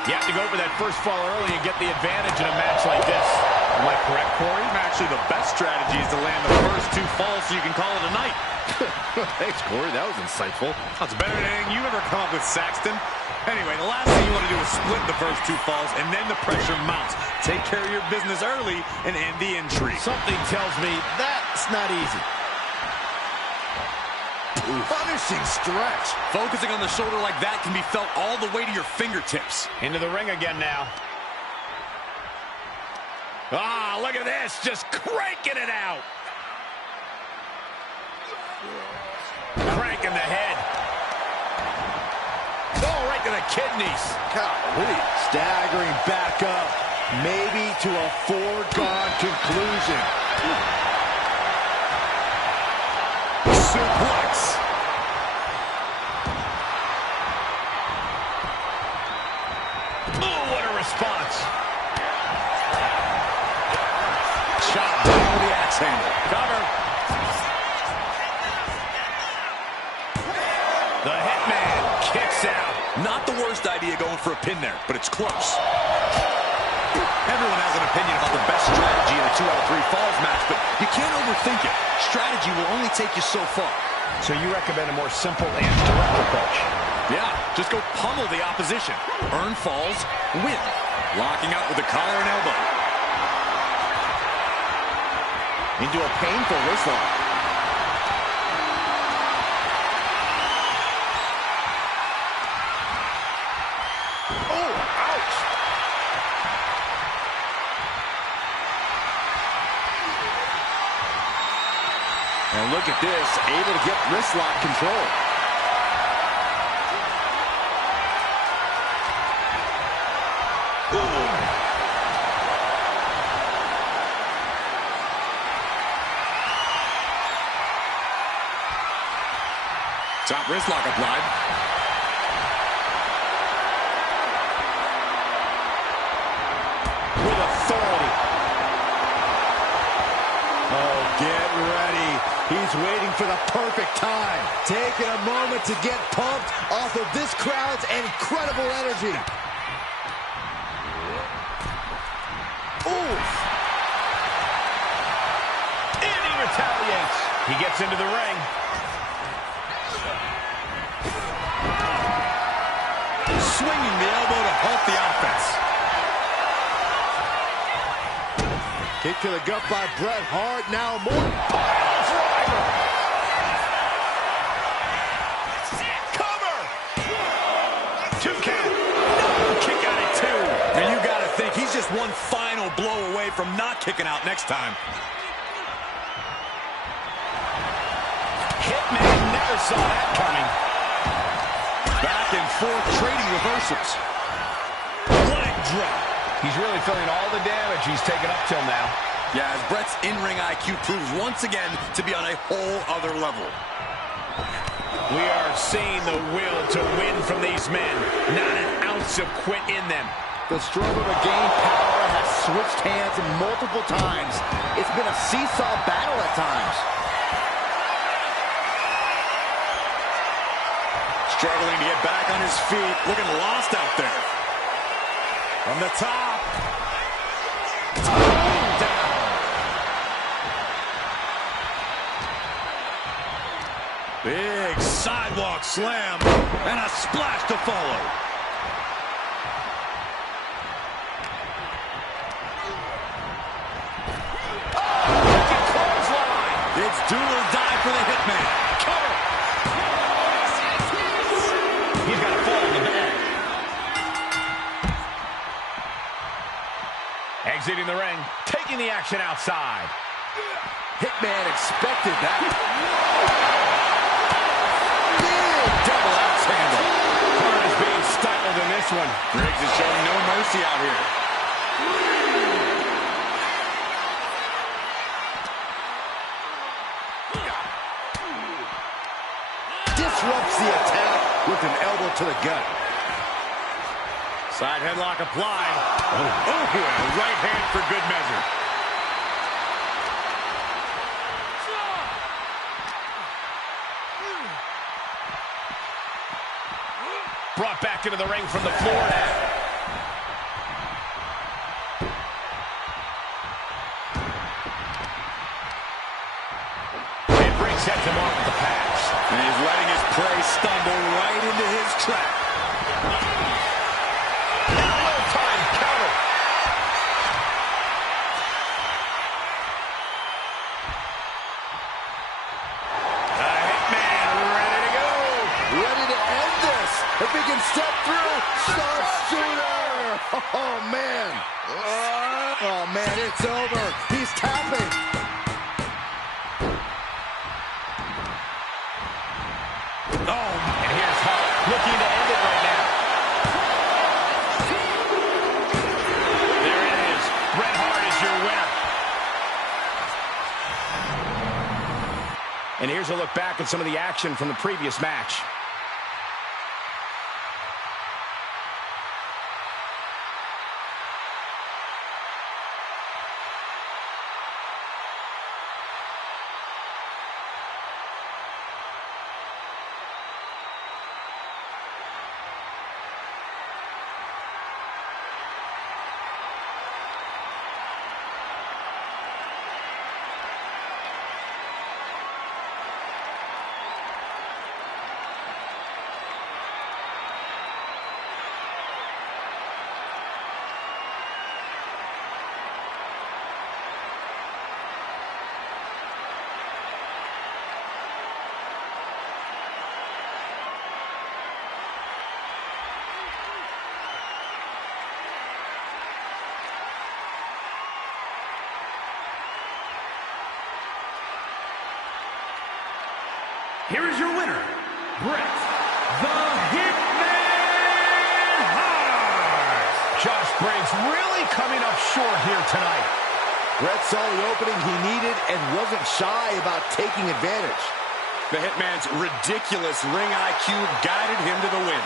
You have to go for that first fall early and get the advantage in a match like this. Am I correct, Corey? Actually, the best strategy is to land the first two falls so you can call it a night. Thanks, Corey. That was insightful. That's better than anything you ever come up with, Saxton. Anyway, the last thing you want to do is split the first two falls, and then the pressure mounts. Take care of your business early and end the intrigue. Something tells me that's not easy. Punishing stretch. Focusing on the shoulder like that can be felt all the way to your fingertips. Into the ring again now. Ah, look at this. Just cranking it out. Cranking the head. Oh, right to the kidneys. Golly. Staggering back up. Maybe to a foregone conclusion. Suplex. Oh, what a response. Shot down with the axe handle. Cover. The Hitman kicks out. Not the worst idea going for a pin there, but it's close. Everyone has an opinion about the best strategy in a 2 out of 3 falls match, but you can't overthink it. Strategy will only take you so far. So you recommend a more simple and direct approach? Yeah, just go pummel the opposition. Earn falls, win. Locking out with the collar and elbow. Into a painful wrist lock. Oh, ouch. And look at this, able to get wrist lock control. Top wrist lock applied. With authority. Oh, get ready. He's waiting for the perfect time. Taking a moment to get pumped off of this crowd's incredible energy. Oof. And he retaliates. He gets into the ring. Swinging the elbow to halt the offense. Kick to the gut by Bret Hart. Now more. Cover. 2 count. No, kick out at 2. And you got to think he's just one final blow away from not kicking out next time. Hitman never saw that coming. Back and forth trading reversals. Leg drop. He's really feeling all the damage he's taken up till now. Yeah, as Bret's in-ring IQ proves once again to be on a whole other level. We are seeing the will to win from these men. Not an ounce of quit in them. The struggle to gain power has switched hands multiple times. It's been a seesaw battle at times. Struggling to get back on his feet. Looking lost out there. From the top. Down. Big sidewalk slam. And a splash to follow. Do or die for the Hitman. Cover. He's got a fall in the bed. Exiting the ring, taking the action outside. Hitman expected that. Big double axe handle. Hart is being stifled in this one. Briggs is showing no mercy out here. Disrupts the attack with an elbow to the gut. Side headlock applied. Oh, and a right hand for good measure. Brought back into the ring from the floor now. And Briggs sets him off with the pass. And he's letting his prey stumble right into his trap. Well-timed counter. The Hitman ready to go. Ready to end this. If he can step through, sharpshooter. Oh, man. Oh, man, it's over. He's tapping. Oh, and here's Hart looking to end it right now. There it is. Bret Hart is your winner. And here's a look back at some of the action from the previous match. Here is your winner, Bret the Hitman Hart. Josh Briggs really coming up short here tonight. Bret saw the opening he needed and wasn't shy about taking advantage. The Hitman's ridiculous ring IQ guided him to the win.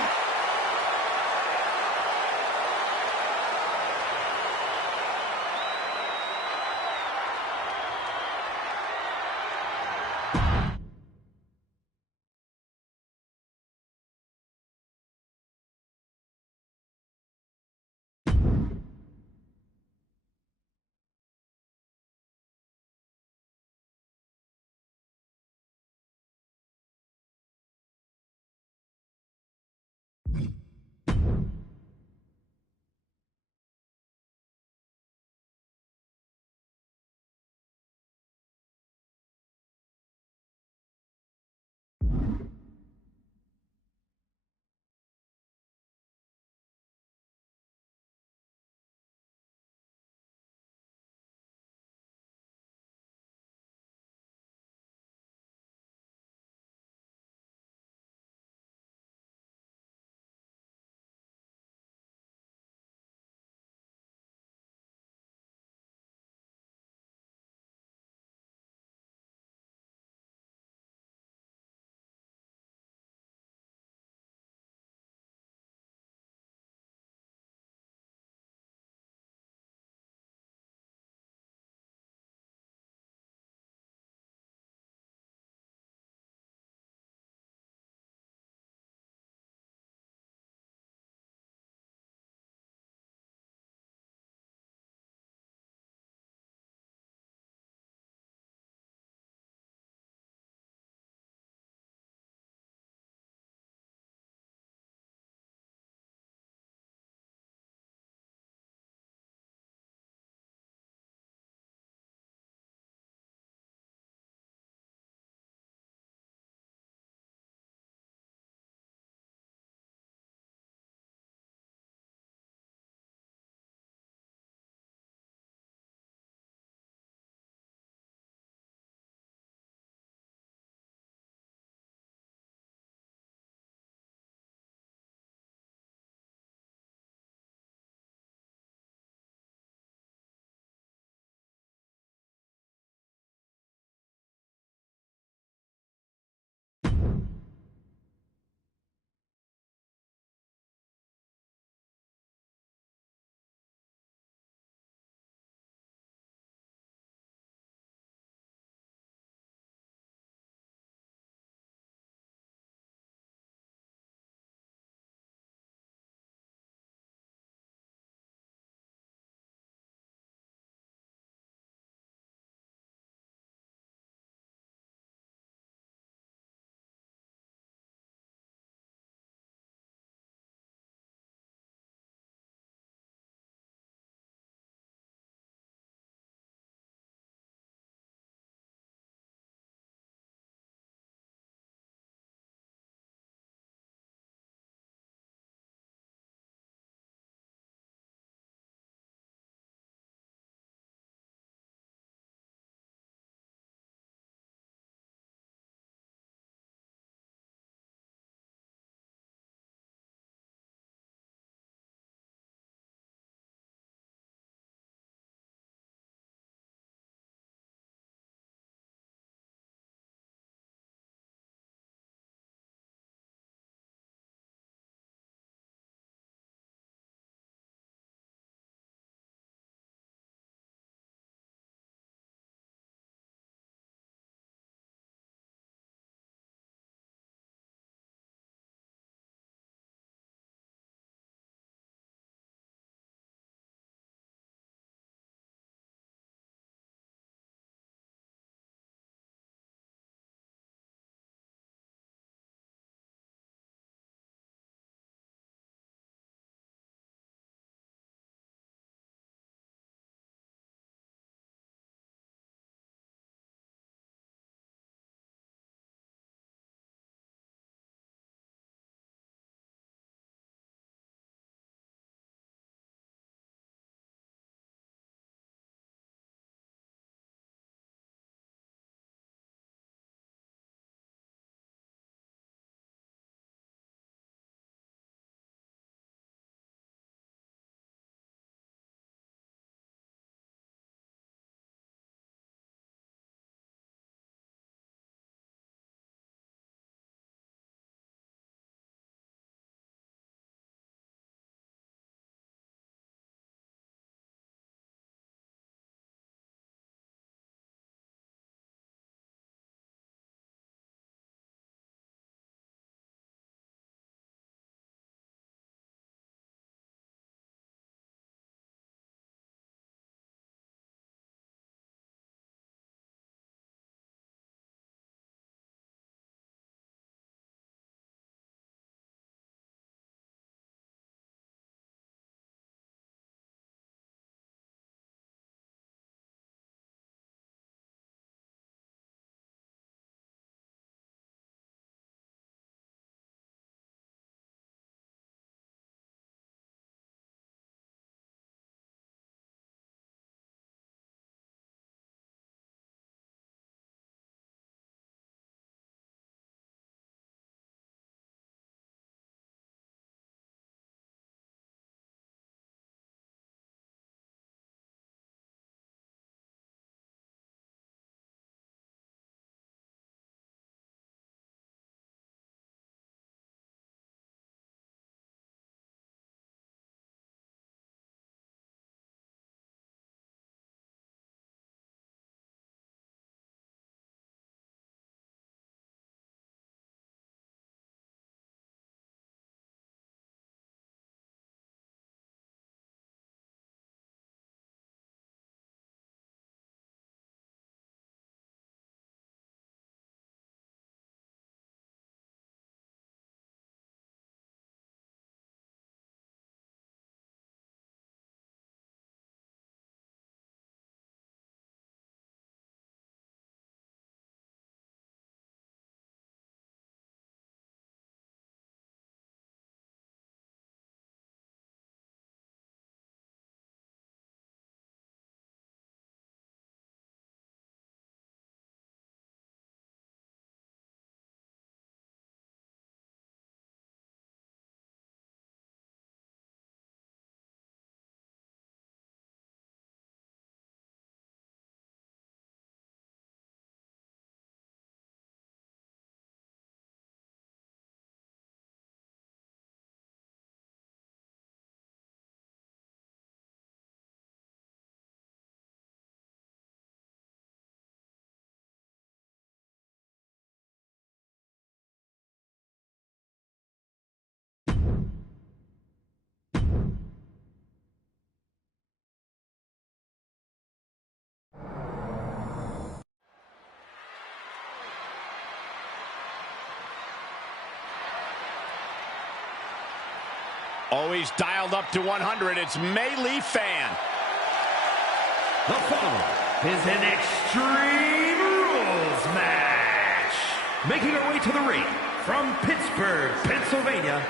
Always dialed up to 100. It's Mei Lee Fan. The following is an Extreme Rules match. Making her way to the ring from Pittsburgh, Pennsylvania,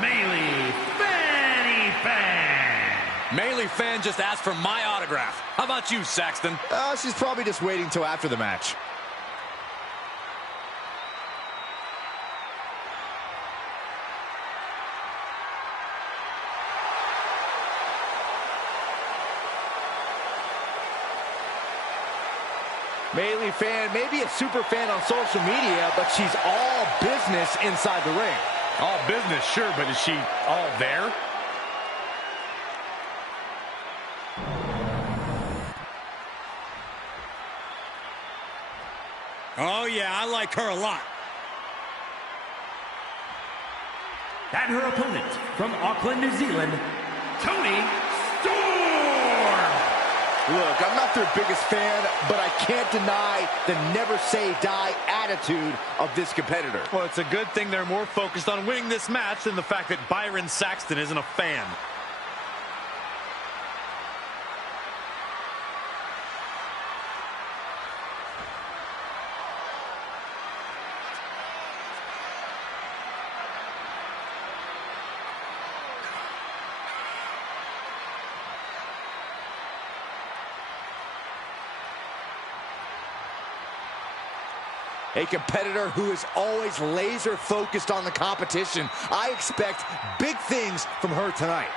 Mei Lee Fanny Fan. Mei Lee Fan just asked for my autograph. How about you, Saxton? She's probably just waiting till after the match. Mei Lee Fan may be a super fan on social media, but she's all business inside the ring. All business, sure, but is she all there? Oh, yeah, I like her a lot. And her opponent from Auckland, New Zealand, Toni Storm. Look, I'm not their biggest fan, but I can't deny the never say die attitude of this competitor. Well, it's a good thing they're more focused on winning this match than the fact that Byron Saxton isn't a fan. A competitor who is always laser focused on the competition. I expect big things from her tonight.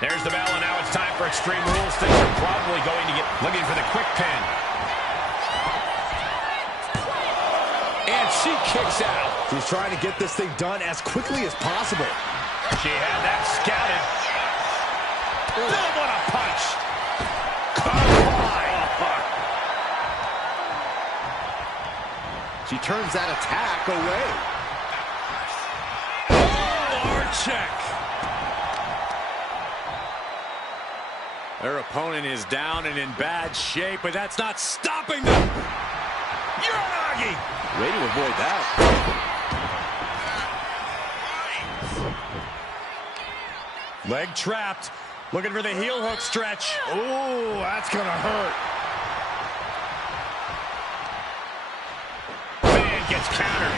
There's the bell, and now it's time for Extreme Rules. Things are probably going to get looking for the quick pin. And she kicks out. She's trying to get this thing done as quickly as possible. She had that scouted. Oh, what a punch. She turns that attack away. Hard check. Their opponent is down and in bad shape, but that's not stopping them. Uranagi! Way to avoid that. Leg trapped. Looking for the heel hook stretch. Oh, that's gonna hurt. Man gets countered.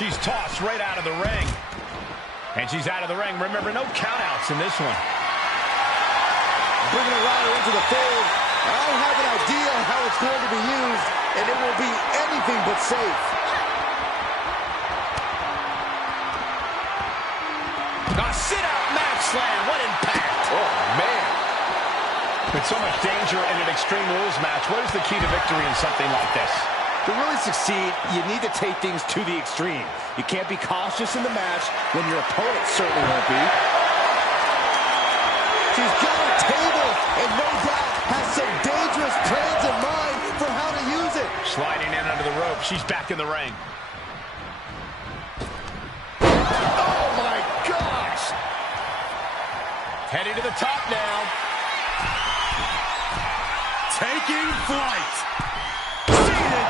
She's tossed right out of the ring. And she's out of the ring. Remember, no countouts in this one. Bringing a ladder into the fold. I have an idea how it's going to be used, and it will be anything but safe. A sit-out match slam. What impact. Oh, man. With so much danger in an Extreme Rules match, what is the key to victory in something like this? To really succeed, you need to take things to the extreme. You can't be cautious in the match when your opponent certainly won't be. She's got a table and no doubt has some dangerous plans in mind for how to use it. Sliding in under the rope. She's back in the ring. Oh, my gosh. Heading to the top now. Taking flight.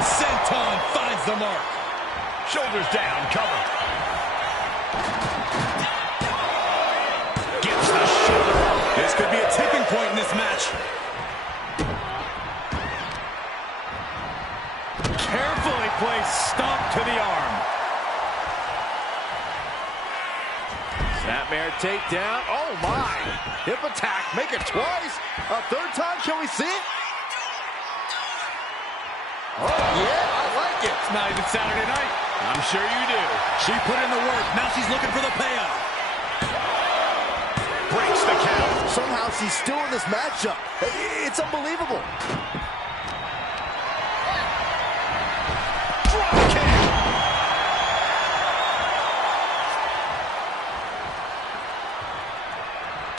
Senton finds the mark. Shoulders down, cover. Gets the shoulder up. This could be a tipping point in this match. Carefully placed stomp to the arm. Snapmare takedown. Oh, my. Hip attack. Make it twice. A third time. Can we see it? Oh, yeah, I like it. not even Saturday night. I'm sure you do. She put in the work. Now she's looking for the payoff. Breaks the count. Somehow she's still in this matchup. It's unbelievable. Drop kick.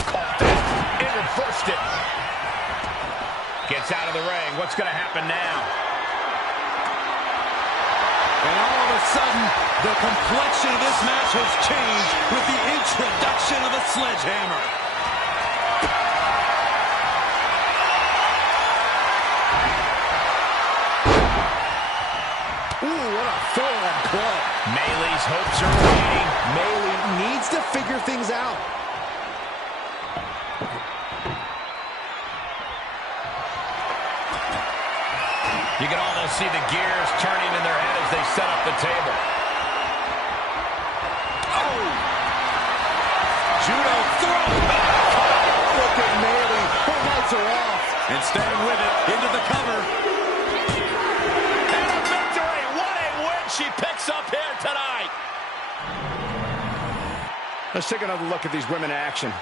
Caught that. It reversed it. Gets out of the ring. What's going to happen now? And all of a sudden, the complexion of this match has changed with the introduction of a sledgehammer. Ooh, what a full-on club. Maylee's hopes are waning. Maylee needs to figure things out. You can almost see the gears turning in their head as they set up the table. Oh! Judo throw. Look at Maylee. Her lights are off. And staying with it, into the cover. And a victory! What a win she picks up here tonight! Let's take another look at these women in action.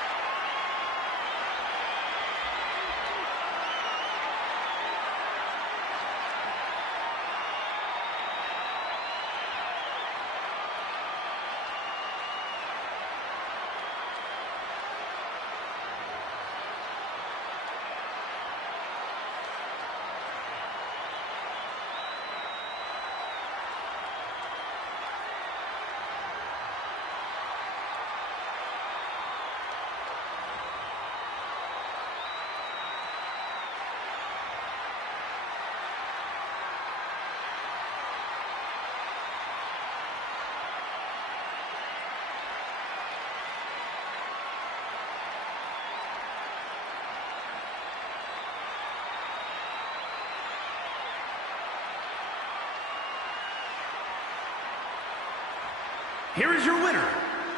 Here is your winner,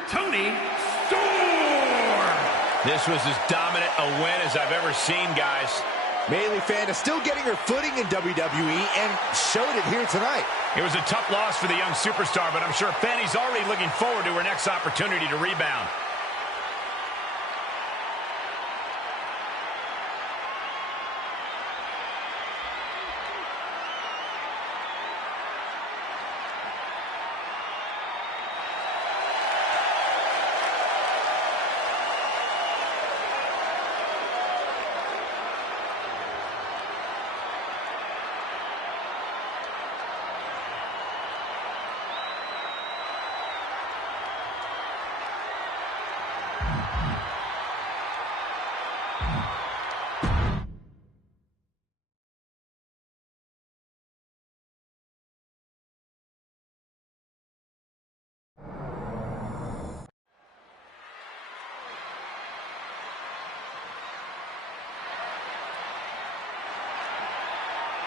Toni Storm. This was as dominant a win as I've ever seen, guys. Maylee fan is still getting her footing in WWE and showed it here tonight. It was a tough loss for the young superstar, but I'm sure Fanny's already looking forward to her next opportunity to rebound.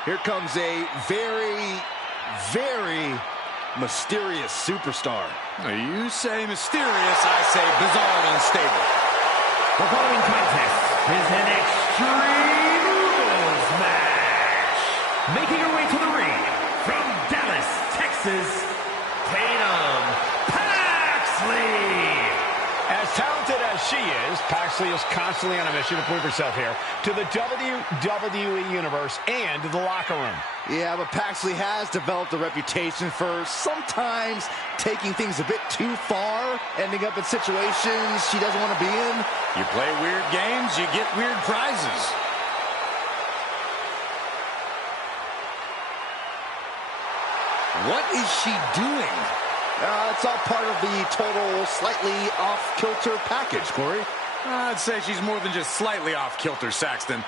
Here comes a very, very mysterious superstar. You say mysterious, I say bizarre and unstable. The following contest is an Extreme Rules match. Making her way to the ring from Dallas, Texas, Tatum Paxley. As talented as she is, Paxley is constantly on a mission to prove herself here to the WWE Universe and to the locker room. Yeah, but Paxley has developed a reputation for sometimes taking things a bit too far, ending up in situations she doesn't want to be in. You play weird games, you get weird prizes. What is she doing? It's all part of the total slightly off-kilter package, Corey. I'd say she's more than just slightly off-kilter, Saxton.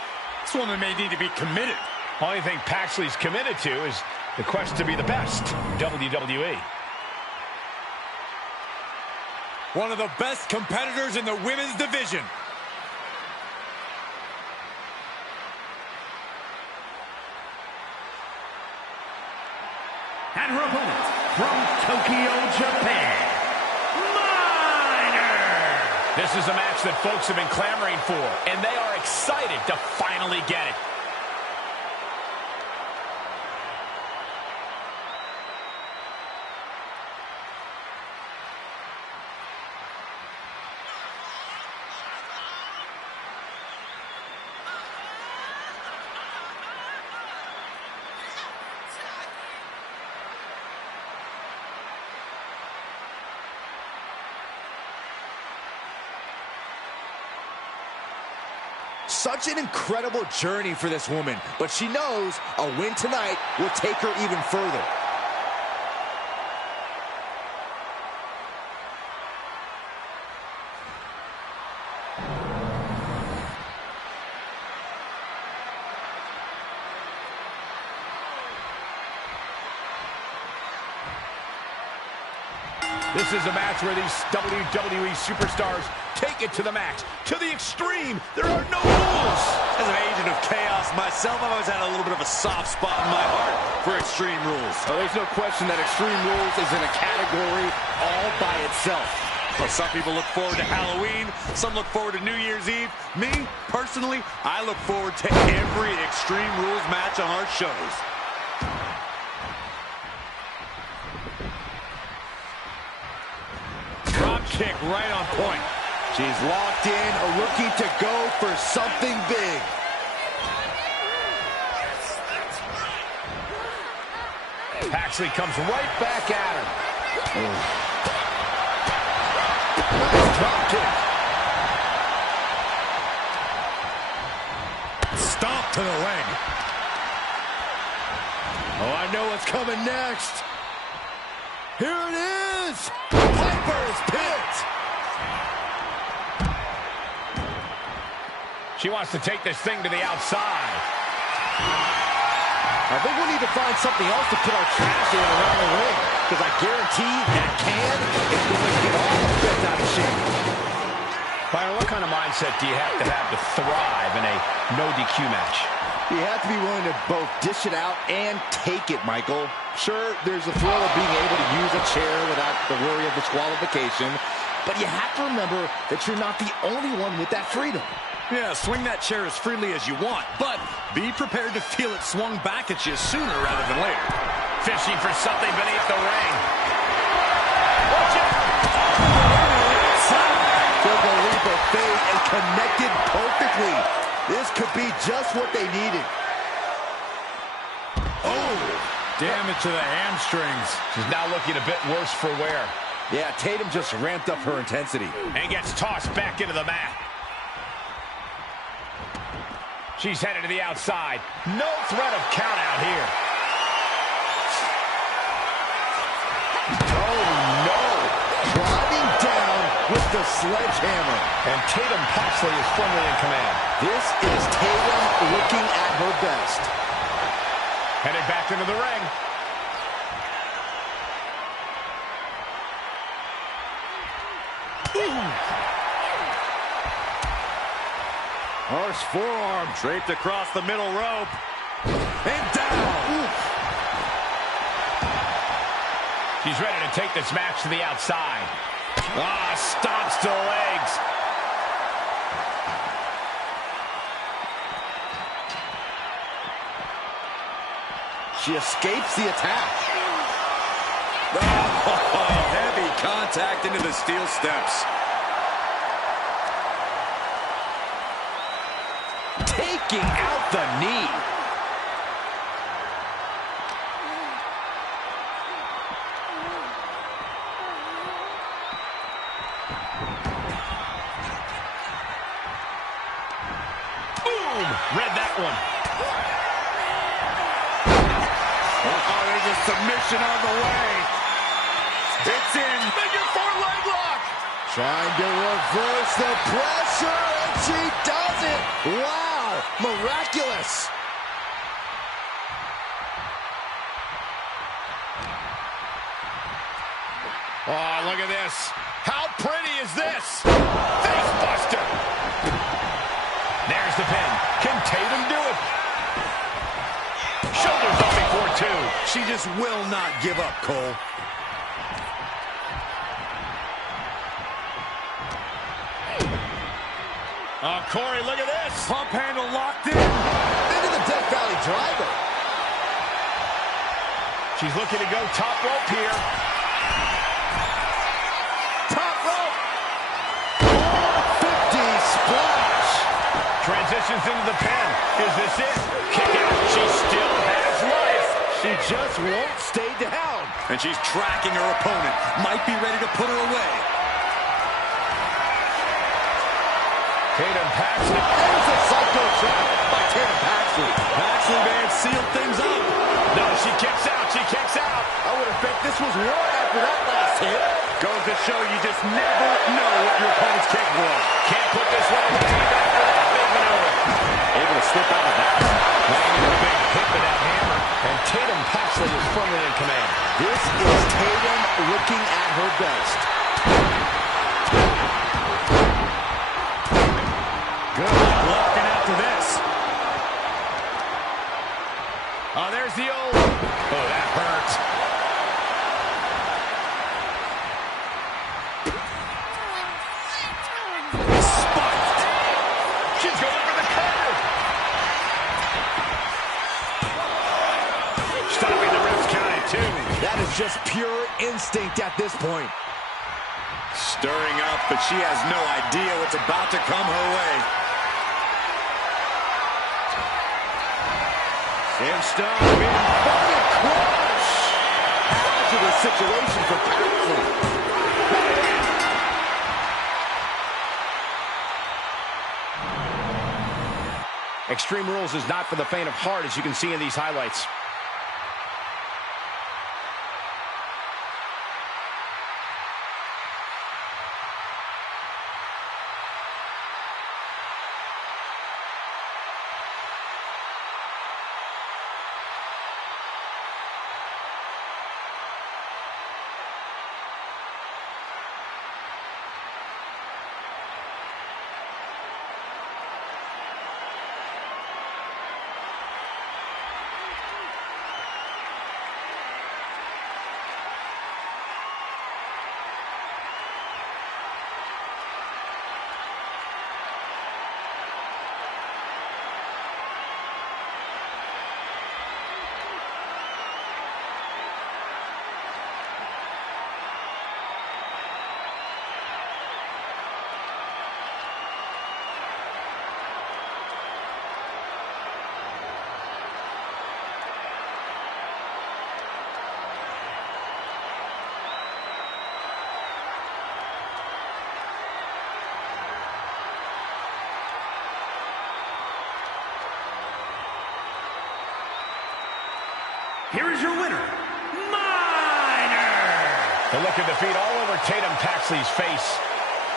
This woman may need to be committed. Only thing Paxley's committed to is the quest to be the best WWE. One of the best competitors in the women's division. And her opponent from Tokyo, Japan, Minor. This is a match that folks have been clamoring for, and they are excited to finally get it. Such an incredible journey for this woman, but she knows a win tonight will take her even further. This is a match where these WWE superstars take it to the max, to the extreme. There are no rules. As an agent of chaos myself, I've always had a little bit of a soft spot in my heart for Extreme Rules. Oh, there's no question that Extreme Rules is in a category all by itself. Well, some people look forward to Halloween, some look forward to New Year's Eve. Me, personally, I look forward to every Extreme Rules match on our shows. Kick right on point. She's locked in, looking to go for something big. Paxley comes right back at her. Nice drop kick. Stomp to the leg. Oh, I know what's coming next. Here it is. Piper's Pit. She wants to take this thing to the outside. I think we need to find something else to put our trash in around the ring, because I guarantee that can is going to get all bent out of shape. Byron, what kind of mindset do you have to thrive in a no DQ match? You have to be willing to both dish it out and take it, Michael. Sure, there's the thrill of being able to use a chair without the worry of disqualification, but you have to remember that you're not the only one with that freedom. Yeah, swing that chair as freely as you want, but be prepared to feel it swung back at you sooner rather than later. Fishing for something beneath the ring. Watch out! Took a leap of faith and connected perfectly. This could be just what they needed. Oh, damage to the hamstrings. She's now looking a bit worse for wear. Yeah, Tatum just ramped up her intensity. And gets tossed back into the mat. She's headed to the outside. No threat of count out here. Oh, no. Driving down with the sledgehammer. And Tatum Paxley is firmly in command. This is Tatum looking at her best. Headed back into the ring. Harsh forearm. Draped across the middle rope. And down. She's ready to take this match to the outside. Stomps to the legs. She escapes the attack. Oh, heavy contact into the steel steps. Taking out the knee. Boom! Read that one. Oh, there's a submission on the way. It's in. Figure four leg lock. Trying to reverse the pressure, and she does it. Wow, miraculous. Oh, look at this. How pretty is this? Face buster. There's the pin. Can Tatum do it? Shoulders up before two. She just will not give up, Cole. Oh, Corey, look at this. Pump handle locked in. Into the Death Valley driver. She's looking to go top rope here. Top rope. 450 splash. Transitions into the pin. Is this it? Kick out. She still has life. She just won't stay down. And she's tracking her opponent. Might be ready to put her away. Tatum Paxley. There's a shot by Tatum Paxley. Paxley may have sealed things up. No, she kicks out. She kicks out. I would have bet this was one after that last hit. Goes to show you just never know what your opponent's capable of. Can't put this one away even after that big maneuver. Able to slip out of that. Landing a big hit with that hammer. And Tatum Paxley is firmly in command. This is Tatum looking at her best. Good luck looking after this. Oh, there's the old. Oh, that hurt. Spiked. She's going for the cover. Stopping the ref's counted, too. That is just pure instinct at this point. Stirring up, but she has no idea what's about to come her way. Sam Stone being fucking crushed. Hazardous situation for Paxley. Extreme Rules is not for the faint of heart, as you can see in these highlights. Here is your winner, Miner. The look of defeat all over Tatum Paxley's face.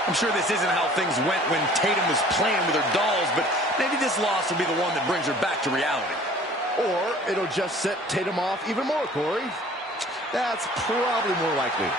I'm sure this isn't how things went when Tatum was playing with her dolls, but maybe this loss will be the one that brings her back to reality. Or it'll just set Tatum off even more, Corey. That's probably more likely.